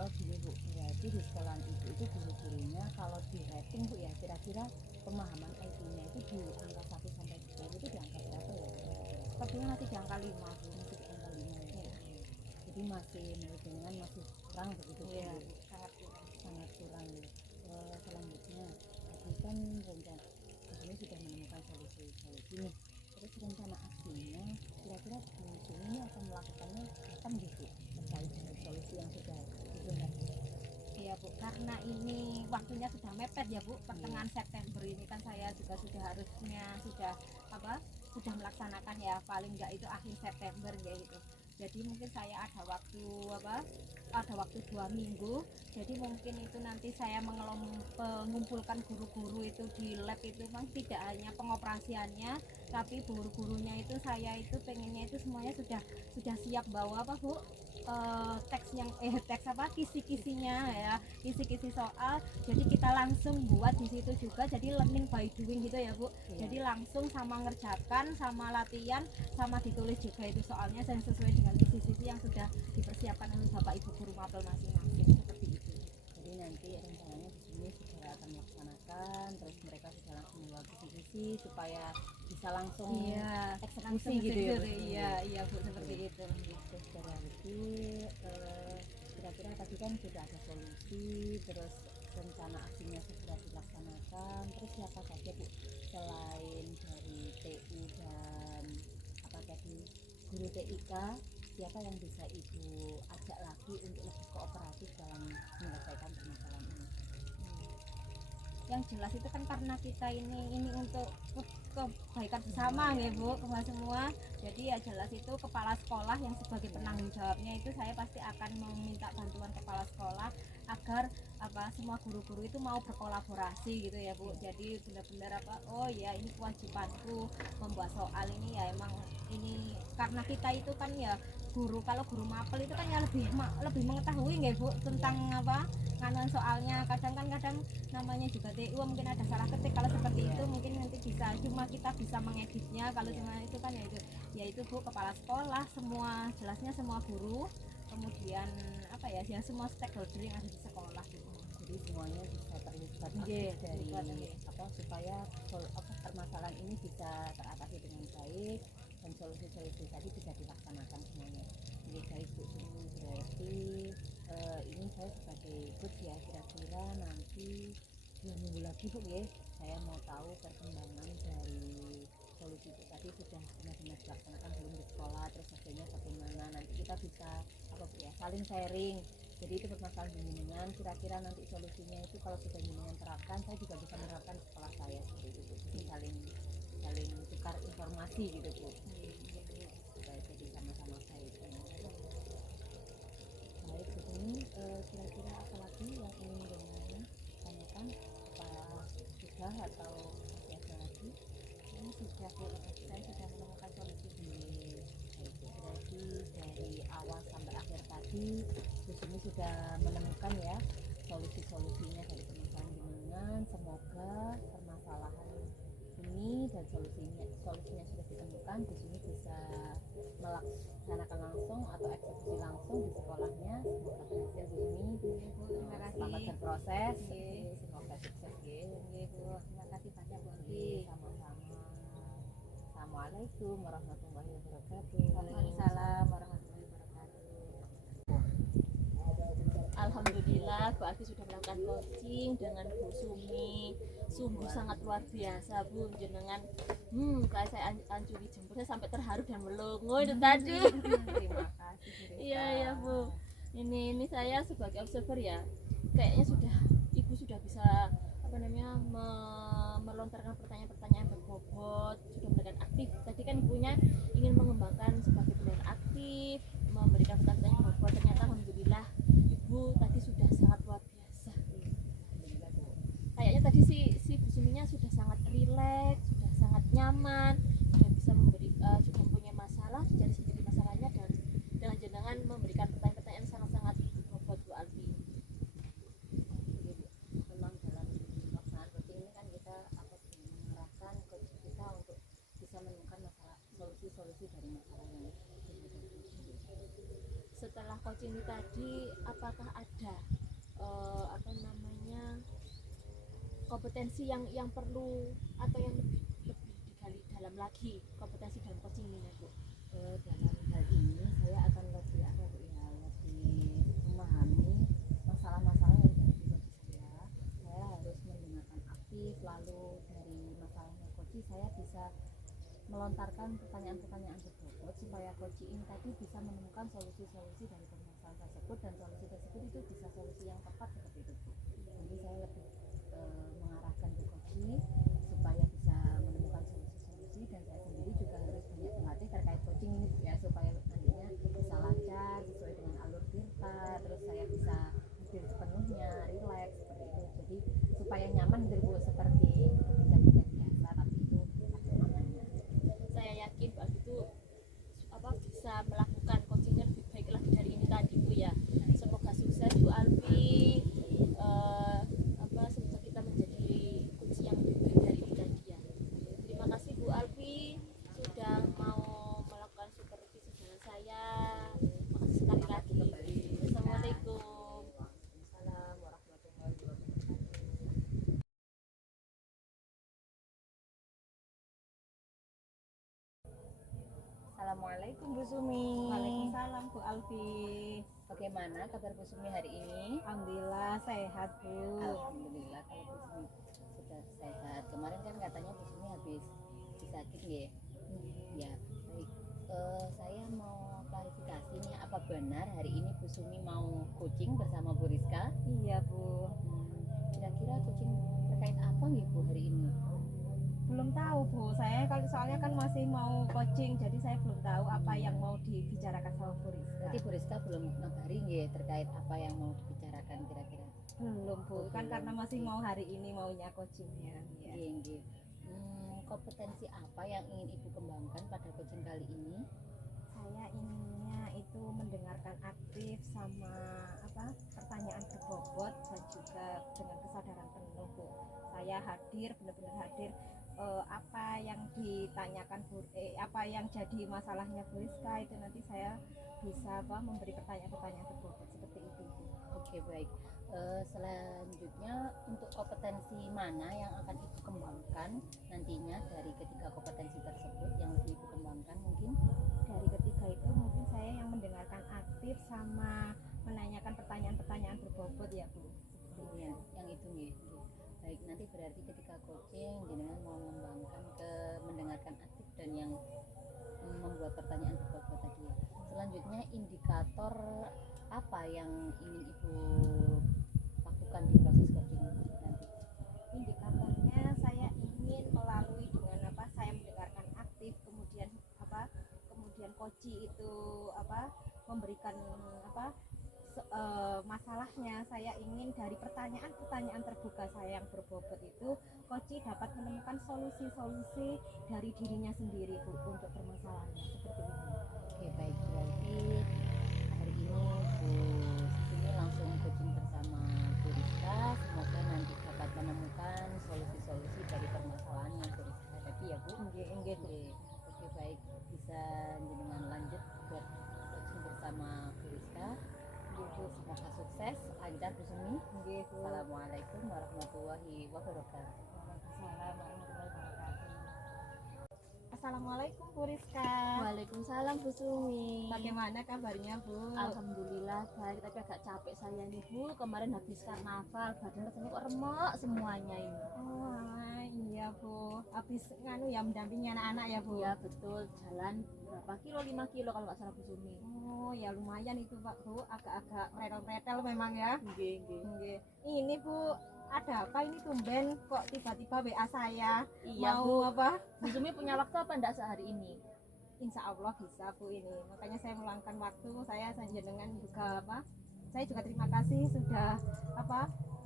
Oh gini Bu, berarti di sekolah itu guru-gurunya kalau di rating Bu ya, kira-kira pemahaman IT-nya itu di angka 1 sampai 10 itu di angka berapa ya? Sepertinya masih di angka 5 Bu. Masih di angka 5 ya. Jadi masih menurut dengan masih kurang begitu Iya, Bu. sangat kurang. Selanjutnya tadi kan rencana ini sudah menemukan solusi nih. Terus rencana aksinya kira-kira di sini akan melakukannya kapan gitu terkait dengan solusi yang sudah digunakan? Iya Bu, karena ini waktunya sudah mepet ya Bu, pertengahan September ini kan saya juga sudah harusnya sudah melaksanakan ya, paling enggak itu akhir September gitu. Jadi mungkin saya ada waktu 2 minggu, jadi mungkin itu nanti saya mengumpulkan guru-guru itu di lab itu, memang tidak hanya pengoperasiannya tapi guru-gurunya itu saya itu pengennya itu semuanya sudah siap bawa apa Bu, kisi-kisinya ya, kisi-kisi soal, jadi kita langsung buat di situ juga, jadi learning by doing gitu ya Bu. Jadi langsung sama ngerjakan, sama latihan, sama ditulis juga itu soalnya dan sesuai dengan kisi-kisi yang sudah dipersiapkan oleh Bapak Ibu guru mapel masing-masing, seperti itu. Jadi nanti rencananya di sini sudah akan melaksanakan, terus mereka sudah langsung membuat kisi-kisi supaya bisa langsung eksekusi gitu ya Bu. Iya Bu, seperti itu. Terus berarti kira-kira tadi kan sudah ada solusi, terus rencana aksinya sudah dilaksanakan, terus siapa saja Bu selain dari TU dan apa tadi guru TIK, siapa yang bisa Ibu ajak lagi untuk lebih kooperatif dalam menyelesaikan permasalahan ini? Yang jelas itu kan karena kita ini untuk kebaikan bersama ya Bu, kepada semua. Jadi ya jelas itu kepala sekolah yang sebagai penanggung jawabnya itu saya pasti akan meminta bantuan kepala sekolah agar semua guru-guru itu mau berkolaborasi gitu ya Bu. Jadi benar-benar oh ya ini kewajibanku membuat soal ini, ya emang ini karena kita itu kan ya guru, kalau guru mapel itu kan ya lebih mengetahui nggak Bu tentang nganuan soalnya. Kadang namanya juga TU mungkin ada salah ketik, kalau seperti itu mungkin nanti bisa, cuma kita bisa mengeditnya. Kalau cuma itu kan ya itu Bu, kepala sekolah semua, jelasnya semua guru, kemudian ya semua stakeholder yang ada di sekolah gitu. Jadi semuanya bisa terlibat aktif dari supaya permasalahan ini bisa teratasi dengan baik dan solusi-solusi tadi bisa dilaksanakan semuanya. Jadi baik Bu, berarti ini saya sebagai coach ya, kira-kira nanti 2 minggu lagi Bu ya, saya mau tahu perkembangan dari solusi itu tadi sudah benar-benar dilaksanakan belum di sekolah, terus hasilnya bagaimana, nanti kita bisa saling sharing. Jadi itu permasalahan bimbingan, kira-kira nanti solusinya itu kalau sudah bimbingan terapkan, saya juga bisa menerapkan di sekolah saya seperti itu. Jadi saling tukar informasi gitu Bu, supaya jadi sama-sama baik. Baik Bu, ini kira-kira apa lagi yang ingin ditanyakan, apa sudah atau masih ada lagi? Ini sudah Bu, saya sudah menemukan solusi. Baik Bu, berarti dari awal sampai akhir tadi di sini sudah menemukan ya solusi-solusinya dari permasalahan bimbingan. Semoga permasalahan ini dan solusinya sudah ditemukan, di sini bisa melaksanakan langsung atau eksekusi langsung di sekolahnya. Semoga berhasil Bu ini. Terima kasih. Selamat berproses. Semoga sukses ya. Bu, terima kasih banyak Bu. Sama-sama. Assalamualaikum warahmatullahi wabarakatuh. Waalaikumsalam warahmatullahi wabarakatuh. Alhamdulillah Bu Alfi sudah melakukan coaching dengan Bu Sumi, sungguh sangat luar biasa Bu, jenengan kayak saya anjuri jemput, saya sampai terharu dan melongo itu tadi. Terima kasih. Iya Bu, ini saya sebagai observer ya, kayaknya Ibu sudah bisa melontarkan pertanyaan-pertanyaan berbobot, sudah memberikan aktif. Tadi kan ibunya ingin mengembangkan sebagai pendengar aktif, memberikan pertanyaan berbobot. Ternyata alhamdulillah Ibu tadi sudah sangat luar biasa. Kayaknya tadi si Bu Suminya sudah sangat rileks, sudah sangat nyaman, sudah bisa sudah mempunyai masalah, jadi sendiri masalahnya, dan dengan jenengan memberikan pertanyaan-pertanyaan sangat-sangat berbobot Bu Alfi. Memang dalam pelaksanaan coaching ini kan kita mengarahkan coach kita untuk bisa menemukan solusi-solusi dari masalah yang Setelah coaching ini tadi, apakah ada kompetensi yang perlu atau yang lebih digali dalam lagi, kompetensi dalam coaching ini ya Bu? Dalam hal ini saya akan lebih memahami masalah-masalah yang ada di coach saya harus mendengarkan aktif, lalu dari masalahnya coach saya bisa melontarkan pertanyaan-pertanyaan berbobot supaya coach ini tadi bisa menemukan solusi-solusi dari permasalahan tersebut, dan solusi tersebut itu bisa solusi yang tepat seperti itu Bu. Jadi saya lebih mengarahkan ke coach supaya bisa menemukan solusi-solusi, dan saya sendiri juga harus banyak berlatih terkait coaching ini Bu ya, supaya nantinya bisa Assalamualaikum Bu Sumi. Waalaikumsalam Bu Alfi. Bagaimana kabar Bu Sumi hari ini? Alhamdulillah sehat Bu. Alhamdulillah kalau Bu Sumi sudah sehat. Kemarin kan katanya Bu Sumi habis sakit ya? Ya, baik. Saya mau klarifikasi nih, apa benar hari ini Bu Sumi mau coaching bersama Bu Rizka? Iya Bu. Kira-kira coaching terkait apa nih Bu hari ini? Belum tahu Bu. Saya kalau soalnya kan masih mau coaching, jadi saya belum tahu apa yang mau dibicarakan sama Bu Rizka. Berarti Bu Rizka belum ngabarin ya terkait apa yang mau dibicarakan kira-kira? Belum Bu. Oh, Kan belum. karena masih mau hari ini maunya coachingnya. Ya. Iya, iya. Kompetensi apa yang ingin Ibu kembangkan pada coaching kali ini? Saya inginnya itu mendengarkan aktif sama apa pertanyaan berbobot dan juga dengan kesadaran penuh Bu. Saya hadir, benar-benar hadir. Apa yang ditanyakan apa yang jadi masalahnya Bu Rizka itu nanti saya bisa memberi pertanyaan-pertanyaan berbobot seperti itu Bu. Oke, baik. Selanjutnya untuk kompetensi mana yang akan Ibu kembangkan nantinya dari ketiga kompetensi tersebut yang lebih Ibu kembangkan mungkin? Dari ketiga itu mungkin saya yang mendengarkan aktif sama menanyakan pertanyaan-pertanyaan berbobot ya Bu. Ya, yang itu nih. Baik, nanti berarti ketika coaching jenengan mau mengembangkan ke mendengarkan aktif dan yang membuat pertanyaan berbobot tadi ya. Selanjutnya indikator apa yang ingin Ibu lakukan di proses coaching nanti? Indikatornya saya ingin melalui dengan apa saya mendengarkan aktif kemudian coach itu memberikan masalahnya. Saya ingin dari pertanyaan-pertanyaan terbuka saya yang berbobot itu coach dapat menemukan solusi-solusi dari dirinya sendiri Bu untuk permasalahannya seperti itu. Oke, baik, berarti hari ini Bu Siti langsung coaching bersama Bu Rizka. Semoga nanti dapat menemukan solusi-solusi dari permasalahan yang Bu Rizka hadapi ya Bu. Nggih, Bu. Oke, baik, bisa jenengan lanjut buat coaching bersama Bu Rizka. Semoga sukses, lancar Bu Sumi. Nggih, Bu. Assalamualaikum warahmatullahi wabarakatuh. Waalaikumsalam warahmatullahi wabarakatuh. Assalamualaikum Bu Rizka. Waalaikumsalam Bu Sumi. Bagaimana kabarnya Bu? Alhamdulillah baik, tapi agak capek saya nih Bu. Kemarin habis karnaval, badan rasanya kok remek semuanya ini. Oh iya Bu, habis ya mendampingi anak-anak ya Bu. Iya betul, jalan berapa kilo? 5 kilo kalau nggak salah Bu Sumi. Oh ya lumayan itu Pak Bu, agak-agak meretel-meretel memang ya. Nggih, nggih. Nggih. Ini Bu, ada apa ini tumben kok tiba-tiba WA saya Iya mau Bu. apa? Bu Sumi punya waktu apa enggak sehari ini? Insya Allah bisa Bu ini. Makanya saya meluangkan waktu, saya jenengan juga apa? Saya juga terima kasih sudah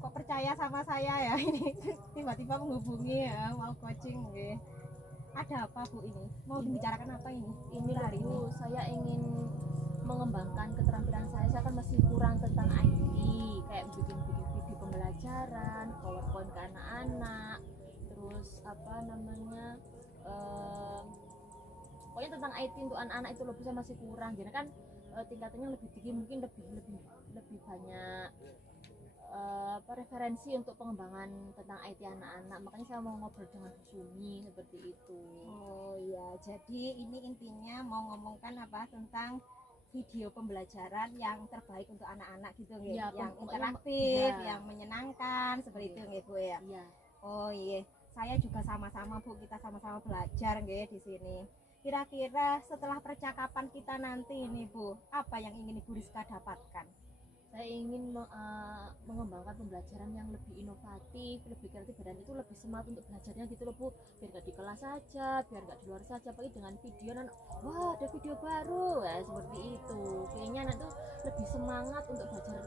kok percaya sama saya ya ini tiba-tiba menghubungi ya mau coaching nggih. Ada apa Bu ini? Mau dibicarakan apa ini? Ini hari ini. Bu, saya ingin mengembangkan keterampilan saya. Saya kan masih kurang tentang IT, kayak bikin video pembelajaran, PowerPoint ke anak-anak, terus pokoknya tentang IT untuk anak-anak itu lebih saya masih kurang. Jadi kan tingkatannya lebih tinggi, mungkin lebih banyak referensi untuk pengembangan tentang IT anak-anak. Makanya saya mau ngobrol dengan Bu Sumi seperti itu. Oh ya, jadi ini intinya mau ngomongkan tentang video pembelajaran yang terbaik untuk anak-anak gitu nggih, Ya, yang pokoknya interaktif, ya. yang menyenangkan seperti itu nggih Bu ya. Iya. Oh iya, saya juga sama-sama Bu, kita sama-sama belajar nggih di sini. Kira-kira setelah percakapan kita nanti ini Bu, apa yang ingin Ibu Rizka dapatkan? Saya ingin mengembangkan pembelajaran yang lebih inovatif, lebih kreatif, dan itu lebih semangat untuk belajarnya gitu loh Bu. Biar nggak di kelas saja, biar nggak di luar saja, apalagi dengan video wah ada video baru ya seperti itu. Kayaknya nanti lebih semangat untuk belajar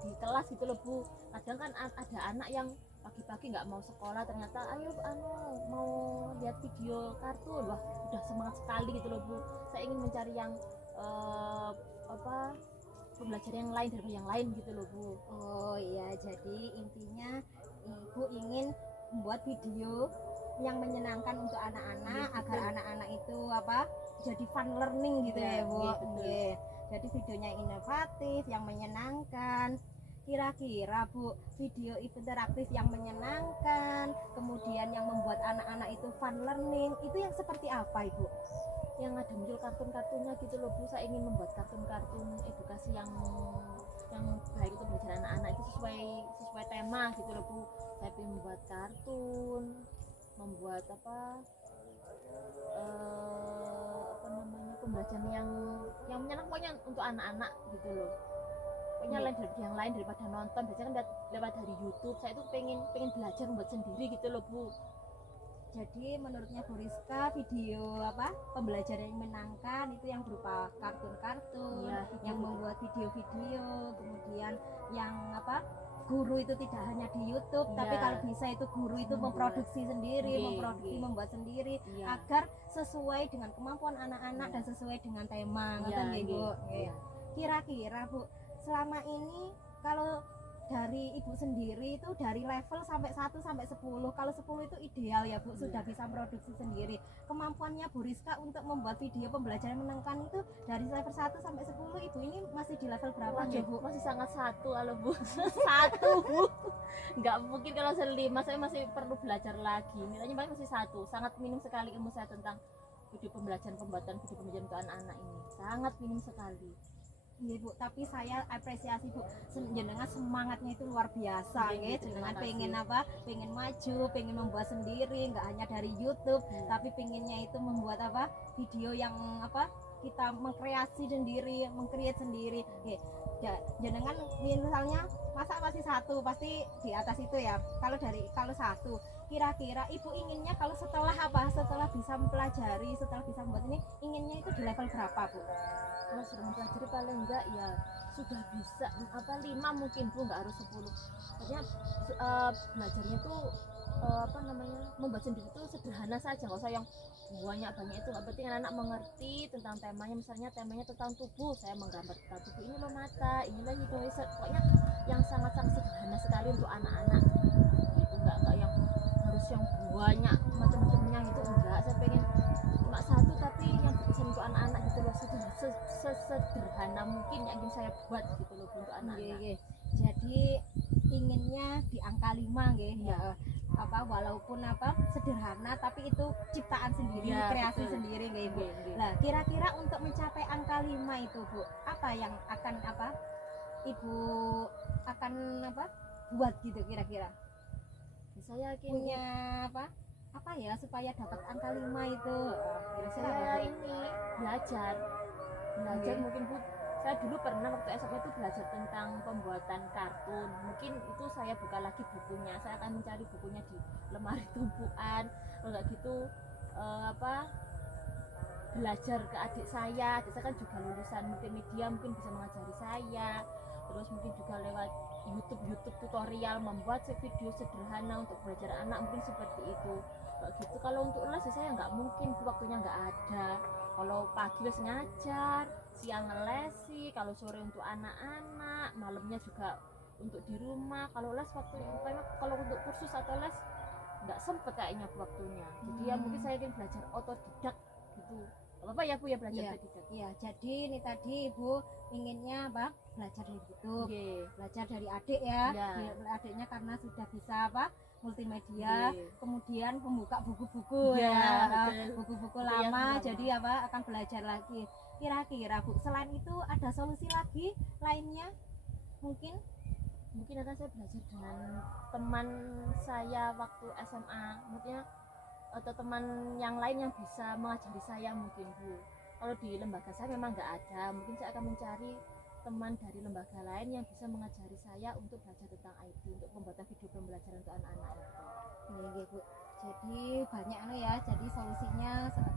di kelas gitu loh Bu. Kadang kan ada anak yang pagi-pagi nggak mau sekolah, ternyata ayo mau lihat video kartun, wah udah semangat sekali gitu loh Bu. Saya ingin mencari yang pembelajaran yang lain dari yang lain gitu loh Bu. Oh iya, jadi intinya Ibu ingin membuat video yang menyenangkan untuk anak-anak agar anak-anak itu jadi fun learning gitu ya Bu. Betul. Jadi videonya inovatif, yang menyenangkan. Kira-kira Bu, video interaktif yang menyenangkan, kemudian yang membuat anak-anak itu fun learning, itu yang seperti apa Ibu? yang ada muncul kartun-kartunnya gitu loh Bu. Saya ingin membuat kartun-kartun edukasi yang baik untuk belajar anak-anak itu sesuai tema gitu loh Bu. Saya ingin membuat kartun, membuat apa namanya, pembelajaran yang menyenangkan pokoknya untuk anak-anak gitu loh. Pokoknya lain dari yang lain daripada nonton. Biasanya kan lewat dari YouTube. Saya itu pengen belajar membuat sendiri gitu loh Bu. Jadi menurutnya Bu Rizka video pembelajaran yang menyenangkan itu yang berupa kartun-kartun, Iya, yang membuat video-video, kemudian yang guru itu tidak hanya di YouTube, tapi Iya. kalau bisa itu guru itu Membuat. memproduksi sendiri, Iya. membuat sendiri Iya. agar sesuai dengan kemampuan anak-anak Iya. dan sesuai dengan tema. Iya, Ngoten nggih, Bu. iya. Nggih. Kira-kira Bu, selama ini kalau dari Ibu sendiri itu dari level sampai 1 sampai 10. Kalau 10 itu ideal ya Bu, sudah bisa produksi sendiri. Kemampuannya Bu Rizka untuk membuat video pembelajaran menyenangkan itu dari level 1 sampai 10, Ibu ini masih di level berapa Waduh, nggih, Bu? masih sangat satu kalau Bu. Satu Bu. Nggak mungkin kalau saya 5, saya masih perlu belajar lagi. Nilainya paling masih 1. Sangat minim sekali ilmu saya tentang video pembelajaran, pembuatan video pembelajaran untuk anak-anak ini. Sangat minim sekali. Nggih Bu, tapi saya apresiasi Bu, jenengan semangatnya itu luar biasa Nggih, nggih. terima Jenengan kasih. pengen maju, pengen membuat sendiri, nggak hanya dari YouTube, tapi pengennya itu membuat video yang kita mengkreasi sendiri, mengcreate sendiri. Nggih. Jenengan misalnya masa masih 1 pasti di atas itu ya. Kalau 1, kira-kira Ibu inginnya kalau setelah bisa mempelajari, setelah bisa membuat ini, inginnya itu di level berapa Bu? Kalau sudah mempelajari paling enggak ya sudah bisa 5 mungkin Bu, nggak harus 10. Artinya belajarnya tuh membuat sendiri itu sederhana saja, nggak usah yang banyak itu. Nggak penting anak-anak mengerti tentang temanya. Misalnya temanya tentang tubuh, saya menggambar tentang tubuh, ini loh mata, inilah hidung, pokoknya yang sangat-sangat sederhana sekali untuk anak-anak gitu. Nggak yang harus yang banyak macam-macamnya gitu, enggak. Saya pengen cuma 1 tapi yang berkesan untuk anak-anak gitu loh, sesederhana mungkin yang ingin saya buat gitu loh untuk anak-anak. Nggih. Jadi inginnya di angka 5 nggih. Iya. Walaupun sederhana tapi itu ciptaan sendiri, Iya, kreasi betul. sendiri nggih Bu. Nggih. Nah, kira-kira untuk mencapai angka 5 itu Bu, apa yang akan Ibu akan buat gitu kira-kira? Saya yakin Punya apa ya supaya dapat angka 5 itu? Kira-kira saya apa, Bu? ini belajar Nggih. mungkin Bu. Saya dulu pernah waktu SMP itu belajar tentang pembuatan kartun. Mungkin itu saya buka lagi bukunya. Saya akan mencari bukunya di lemari tumpuan. Kalau nggak gitu belajar ke adik saya kan juga lulusan multimedia, mungkin bisa mengajari saya. Terus mungkin juga lewat YouTube tutorial membuat video sederhana untuk belajar anak, mungkin seperti itu. Kayak gitu. Kalau untuk les saya nggak mungkin, waktunya nggak ada. Kalau pagi les ngajar, siang ngelesi, kalau sore untuk anak-anak, malamnya juga untuk di rumah. Kalau les kalau untuk kursus atau les nggak sempet kayaknya waktunya. Jadi ya mungkin saya ingin belajar otodidak gitu. Apa ya Bu ya, belajar Iya. otodidak. Iya, jadi ini tadi Ibu inginnya belajar dari YouTube, Nggih. belajar dari adik ya. Iya. Adiknya karena sudah bisa multimedia, Nggih. kemudian membuka buku-buku Iya, ya, betul. buku-buku Itu yang lama, pertama. jadi akan belajar lagi. Kira-kira Bu, selain itu ada solusi lagi lainnya mungkin? Mungkin akan saya belajar dengan teman saya waktu SMA, maksudnya atau teman yang lain yang bisa mengajari saya mungkin Bu. Kalau di lembaga saya memang nggak ada, mungkin saya akan mencari teman dari lembaga lain yang bisa mengajari saya untuk belajar tentang IT, untuk pembuatan video pembelajaran untuk anak-anak itu. Iya Bu. Jadi banyak ya. Jadi solusinya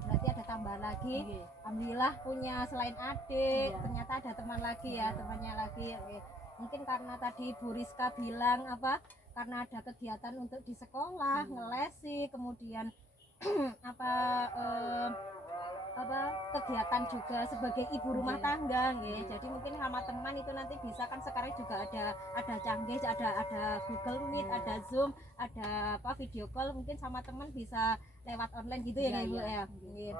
berarti ada tambahan lagi. Nggih. Alhamdulillah punya selain adik, Iya. ternyata ada teman lagi ya, temannya lagi. Oke. Mungkin karena tadi Bu Rizka bilang karena ada kegiatan untuk di sekolah, ngelesi, kemudian kegiatan juga sebagai ibu rumah tangga nggih. Jadi mungkin sama teman itu nanti bisa kan sekarang juga ada canggih, ada Google Meet, ada Zoom, ada video call, mungkin sama teman bisa lewat online gitu ya Iya, Ibu iya. ya. Nggih.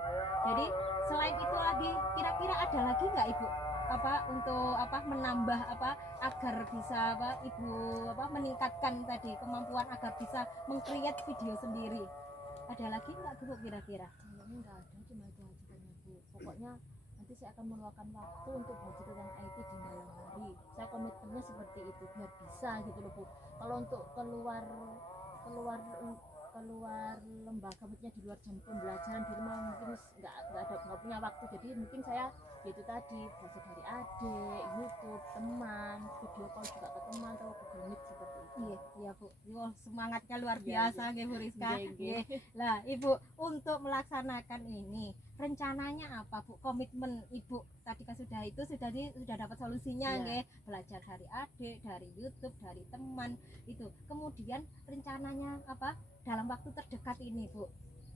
Jadi selain itu lagi kira-kira ada lagi nggak Ibu untuk menambah agar bisa Ibu meningkatkan tadi kemampuan agar bisa meng-create video sendiri? Ada lagi nggak Bu kira-kira? Kayaknya nggak ada, cuma itu aja kayaknya Bu. Pokoknya nanti saya akan meluangkan waktu untuk belajar tentang IT di malam hari. Saya komitmennya seperti itu biar bisa gitu loh Bu. Kalau untuk keluar keluar keluar lembaga, maksudnya di luar jam pembelajaran di rumah mungkin nggak punya waktu. Jadi mungkin saya itu tadi belajar dari adik, YouTube, teman, video call juga ke teman atau Google Meet seperti itu. Iya, iya Bu. Yo, semangatnya luar Iya, biasa nggih Bu Rizka. Nggih, nggih. Nggih. Lah, Ibu untuk melaksanakan ini rencananya apa Bu? Komitmen Ibu tadi kan sudah dapat solusinya Iya. nggih. Belajar dari adik, dari YouTube, dari teman itu. Kemudian rencananya apa? Dalam waktu terdekat ini Bu.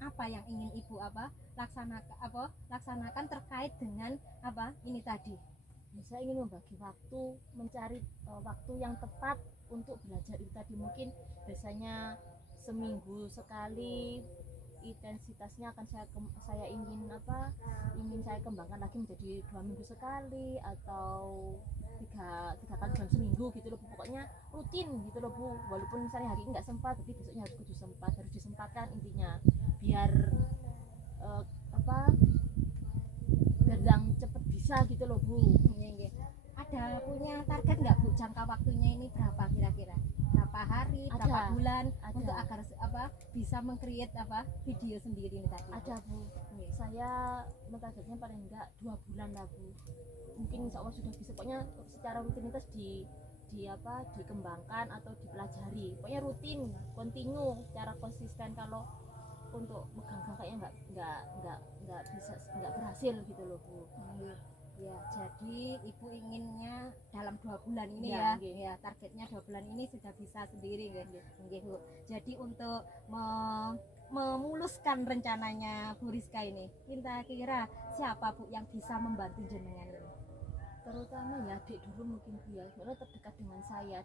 Apa yang ingin Ibu laksanakan terkait dengan apa ini tadi? Saya ingin membagi waktu, mencari waktu yang tepat untuk belajar itu tadi. Mungkin biasanya seminggu sekali, intensitasnya akan saya ingin saya kembangkan lagi menjadi 2 minggu sekali atau tiga kali dalam seminggu gitu loh Bu. Pokoknya rutin gitu loh Bu, walaupun misalnya hari ini nggak sempat tapi besoknya harus disempatkan intinya biar biar yang cepet bisa gitu loh Bu. Nggih, nggih. Ada punya target nggak Bu, jangka waktunya ini berapa kira-kira? Berapa hari, Ada. berapa bulan Ada. untuk agar bisa meng-create video sendiri ini tadi? Ada Bu, saya mentargetnya paling enggak 2 bulan lah Bu. Mungkin insya Allah sudah bisa. Pokoknya secara rutinitas dikembangkan atau dipelajari. Pokoknya rutin, kontinu, secara konsisten. Kalau untuk megang kayaknya nggak berhasil gitu loh Bu. Ya, jadi Ibu inginnya dalam 2 bulan ini Ya, ya, nggih. ya targetnya 2 bulan ini sudah bisa sendiri nggih Bu. Jadi untuk memuluskan rencananya Bu Rizka ini, kira-kira siapa Bu yang bisa membantu jenengan ini? Terutama ya adik dulu mungkin Bu ya, soalnya terdekat dengan saya.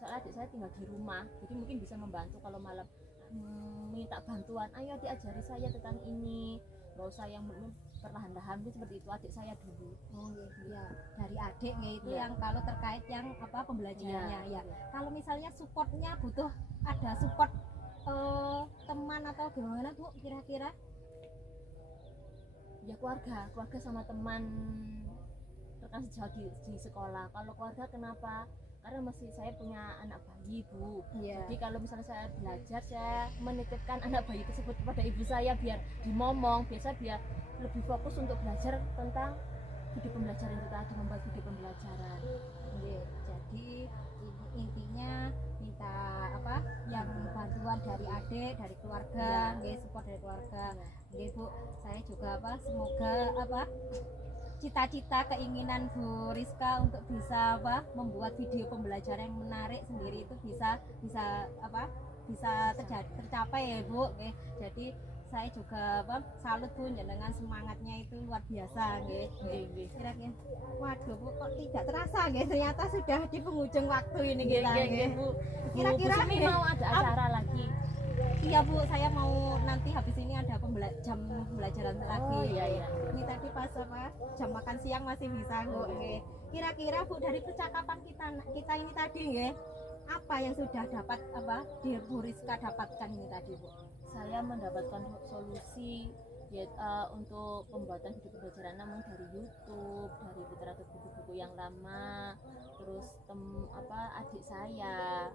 Soalnya adik saya tinggal di rumah, jadi mungkin bisa membantu kalau malam minta bantuan, ayo adik ajari saya tentang ini, nggak usah yang perlahan-lahan seperti itu. Adik saya dulu. Oh iya, dari adik ya itu Iya. yang kalau terkait yang pembelajarannya Iya, ya. Kalau misalnya supportnya butuh ada support teman atau gimana Bu kira-kira? Ya keluarga sama teman rekan sejauh di sekolah. Kalau keluarga kenapa? Karena masih saya punya anak bayi Bu. Iya. Jadi kalau misalnya saya belajar, saya menitipkan anak bayi tersebut kepada ibu saya biar dimomong, biar lebih fokus untuk belajar tentang video pembelajaran itu tadi, membuat video pembelajaran. Iya, jadi intinya minta yang bantuan dari adik, dari keluarga, Iya. nggih, support dari keluarga. Iya. Nggih Bu, saya juga semoga cita-cita keinginan Bu Rizka untuk bisa membuat video pembelajaran yang menarik sendiri itu bisa tercapai ya Bu. Nggih. Jadi saya juga salut Bu, jenengan semangatnya itu luar biasa nggih. Kira-kira waduh Bu, kok tidak terasa nggih, ternyata sudah di penghujung waktu ini kita nggih. Bu. Kira-kira Bu Sumi mau ada acara lagi. Iya Bu, saya mau nanti habis ini ada jam pembelajaran lagi. Oh, iya. Ini tadi pas jam makan siang masih bisa Bu. Nggih. Kira-kira Bu, dari percakapan kita ini tadi nggih, apa yang sudah dapat di Bu Rizka dapatkan ini tadi Bu? Saya mendapatkan solusi untuk pembuatan video pembelajaran namun dari YouTube, dari literatur buku-buku yang lama, terus adik saya,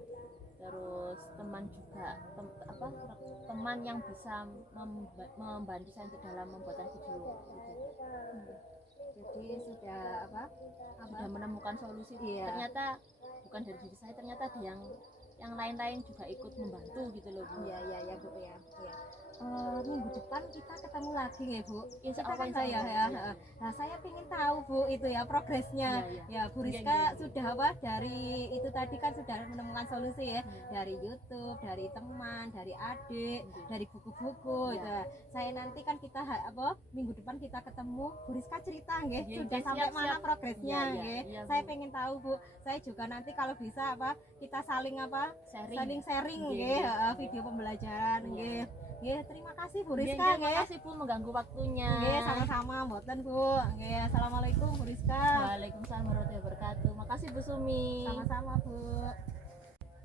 terus teman juga teman yang bisa membantu saya untuk dalam pembuatan video gitu. Jadi sudah Sudah menemukan solusi. Iya. Ternyata bukan dari diri saya, ternyata ada yang lain-lain juga ikut membantu gitu loh Bu. Iya Bu ya. Iya. Minggu depan kita ketemu lagi ya Bu. Insya Kita Allah, kan insya saya Allah. ya. Iya. Nah saya ingin tahu Bu itu ya progresnya. Iya. Ya Bu Iya, Rizka iya. sudah dari itu tadi kan sudah menemukan solusi ya, dari YouTube, dari teman, dari adik, Iya. dari buku-buku. Iya. Gitu. Saya nanti kan kita minggu depan kita ketemu, Bu Rizka cerita nggih Iya, sudah iya, sampai siap, mana siap. progresnya Iya, iya, nggih. iya, Saya Bu. pengen tahu Bu. Saya juga nanti kalau bisa kita saling Sharing. sharing Iya, nggih, iya. video pembelajaran Iya. nggih. Nggih, terima kasih Bu Iya, Rizka terima nggih. kasih Bu mengganggu waktunya. Nggih, sama-sama mboten Bu. Nggih, assalamualaikum Bu Rizka. Waalaikumsalam warahmatullahi wabarakatuh. Makasih Bu Sumi. Sama-sama Bu.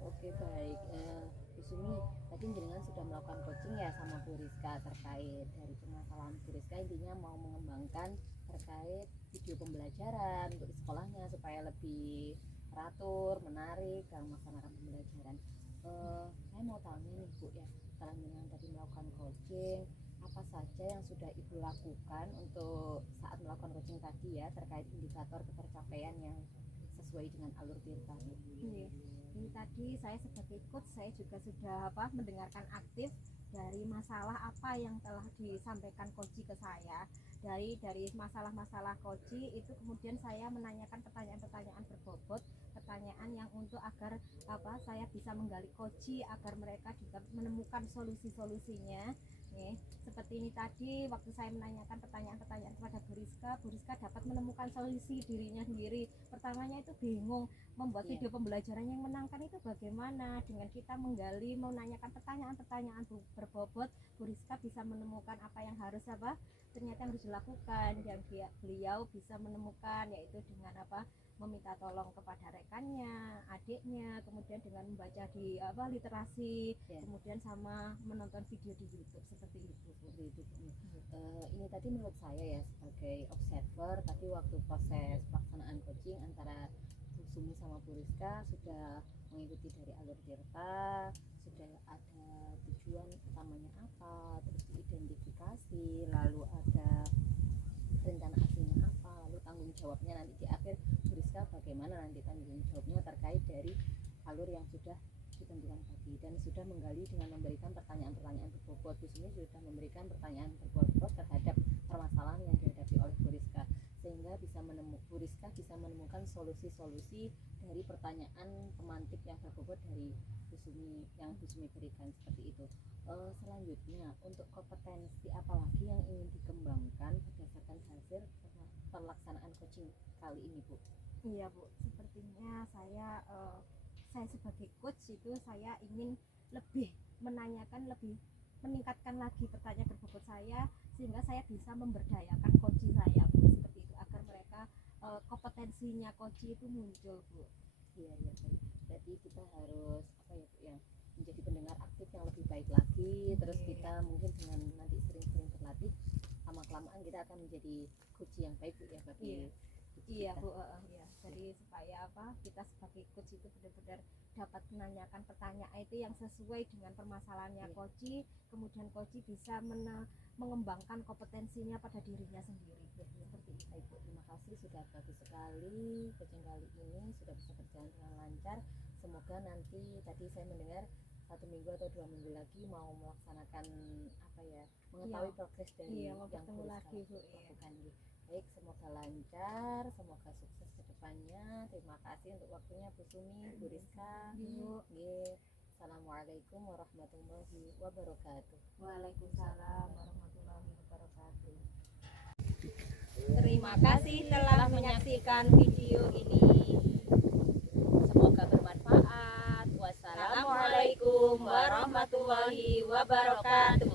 Oke baik, Bu Sumi, tadi jenengan sudah melakukan coaching ya sama Bu Rizka terkait dari permasalahan Bu Rizka, intinya mau mengembangkan terkait video pembelajaran untuk di sekolahnya supaya lebih teratur, menarik dalam melaksanakan pembelajaran. Saya mau tanya nih Bu ya, setelah jenengan tadi melakukan coaching, apa saja yang sudah Ibu lakukan untuk saat melakukan coaching tadi ya terkait indikator ketercapaian yang sesuai dengan alur tirta? Iya. Ini tadi saya sebagai coach saya juga sudah mendengarkan aktif dari masalah apa yang telah disampaikan Koji ke saya. Dari masalah-masalah Koji itu kemudian saya menanyakan pertanyaan-pertanyaan berbobot, pertanyaan yang untuk agar saya bisa menggali Koji agar mereka juga menemukan solusi-solusinya. Nih, seperti ini tadi waktu saya menanyakan pertanyaan-pertanyaan kepada Bu Rizka dapat menemukan solusi dirinya sendiri. Pertamanya itu bingung membuat video pembelajaran yang menangkan itu bagaimana. Dengan kita menggali, menanyakan pertanyaan-pertanyaan berbobot, Bu Rizka bisa menemukan apa yang harus ternyata harus dilakukan, dan beliau bisa menemukan yaitu dengan meminta tolong kepada rekannya, adiknya, kemudian dengan membaca di literasi, kemudian sama menonton video di YouTube seperti itu. Ini tadi menurut saya ya sebagai observer, tadi waktu proses pelaksanaan coaching antara Bu Sumi sama Bu Rizka sudah mengikuti dari alur tirta, sudah ada tujuan utamanya apa, terus diidentifikasi, lalu ada rencana aksinya apa, lalu tanggung jawabnya nanti di akhir Bu Rizka bagaimana nanti tanggung jawabnya terkait dari alur yang sudah ditentukan tadi, dan sudah menggali dengan memberikan pertanyaan-pertanyaan berbobot. Bu Sumi sudah memberikan pertanyaan berbobot terhadap permasalahan yang dihadapi oleh Bu Rizka, sehingga Bu Rizka bisa menemukan solusi-solusi dari pertanyaan pemantik yang berbobot dari Bu Sumi yang Bu Sumi berikan seperti itu. Selanjutnya untuk kompetensi apa lagi yang ingin dikembangkan berdasarkan hasil pelaksanaan coaching kali ini Bu? Iya Bu, sepertinya saya sebagai coach itu saya ingin lebih menanyakan, lebih meningkatkan lagi pertanyaan berbobot saya sehingga saya bisa memberdayakan coach saya Bu, seperti itu agar mereka kompetensinya coach itu muncul Bu. Iya baik. Berarti kita harus Bu ya, menjadi pendengar aktif yang lebih baik lagi. Terus kita mungkin dengan nanti sering-sering berlatih, lama-kelamaan kita akan menjadi coach yang baik Bu ya bagi Iya Bu, ya. Jadi supaya kita sebagai coach itu benar-benar dapat menanyakan pertanyaan itu yang sesuai dengan permasalahannya coach, kemudian coach bisa mengembangkan kompetensinya pada dirinya sendiri. Seperti itu. Baik Bu, terima kasih sudah bagus sekali coaching kali ini sudah bisa berjalan dengan lancar. Semoga nanti tadi saya mendengar 1 minggu atau 2 minggu lagi mau melaksanakan mengetahui progres dari yang ketemu lagi Bu. lakukan. Baik, semoga lancar, semoga sukses ke depannya. Terima kasih untuk waktunya Bu Sumi, Bu Rizka. Assalamualaikum warahmatullahi wabarakatuh. Waalaikumsalam warahmatullahi wabarakatuh. Terima kasih telah menyaksikan video ini. Semoga bermanfaat. Wassalamualaikum warahmatullahi wabarakatuh.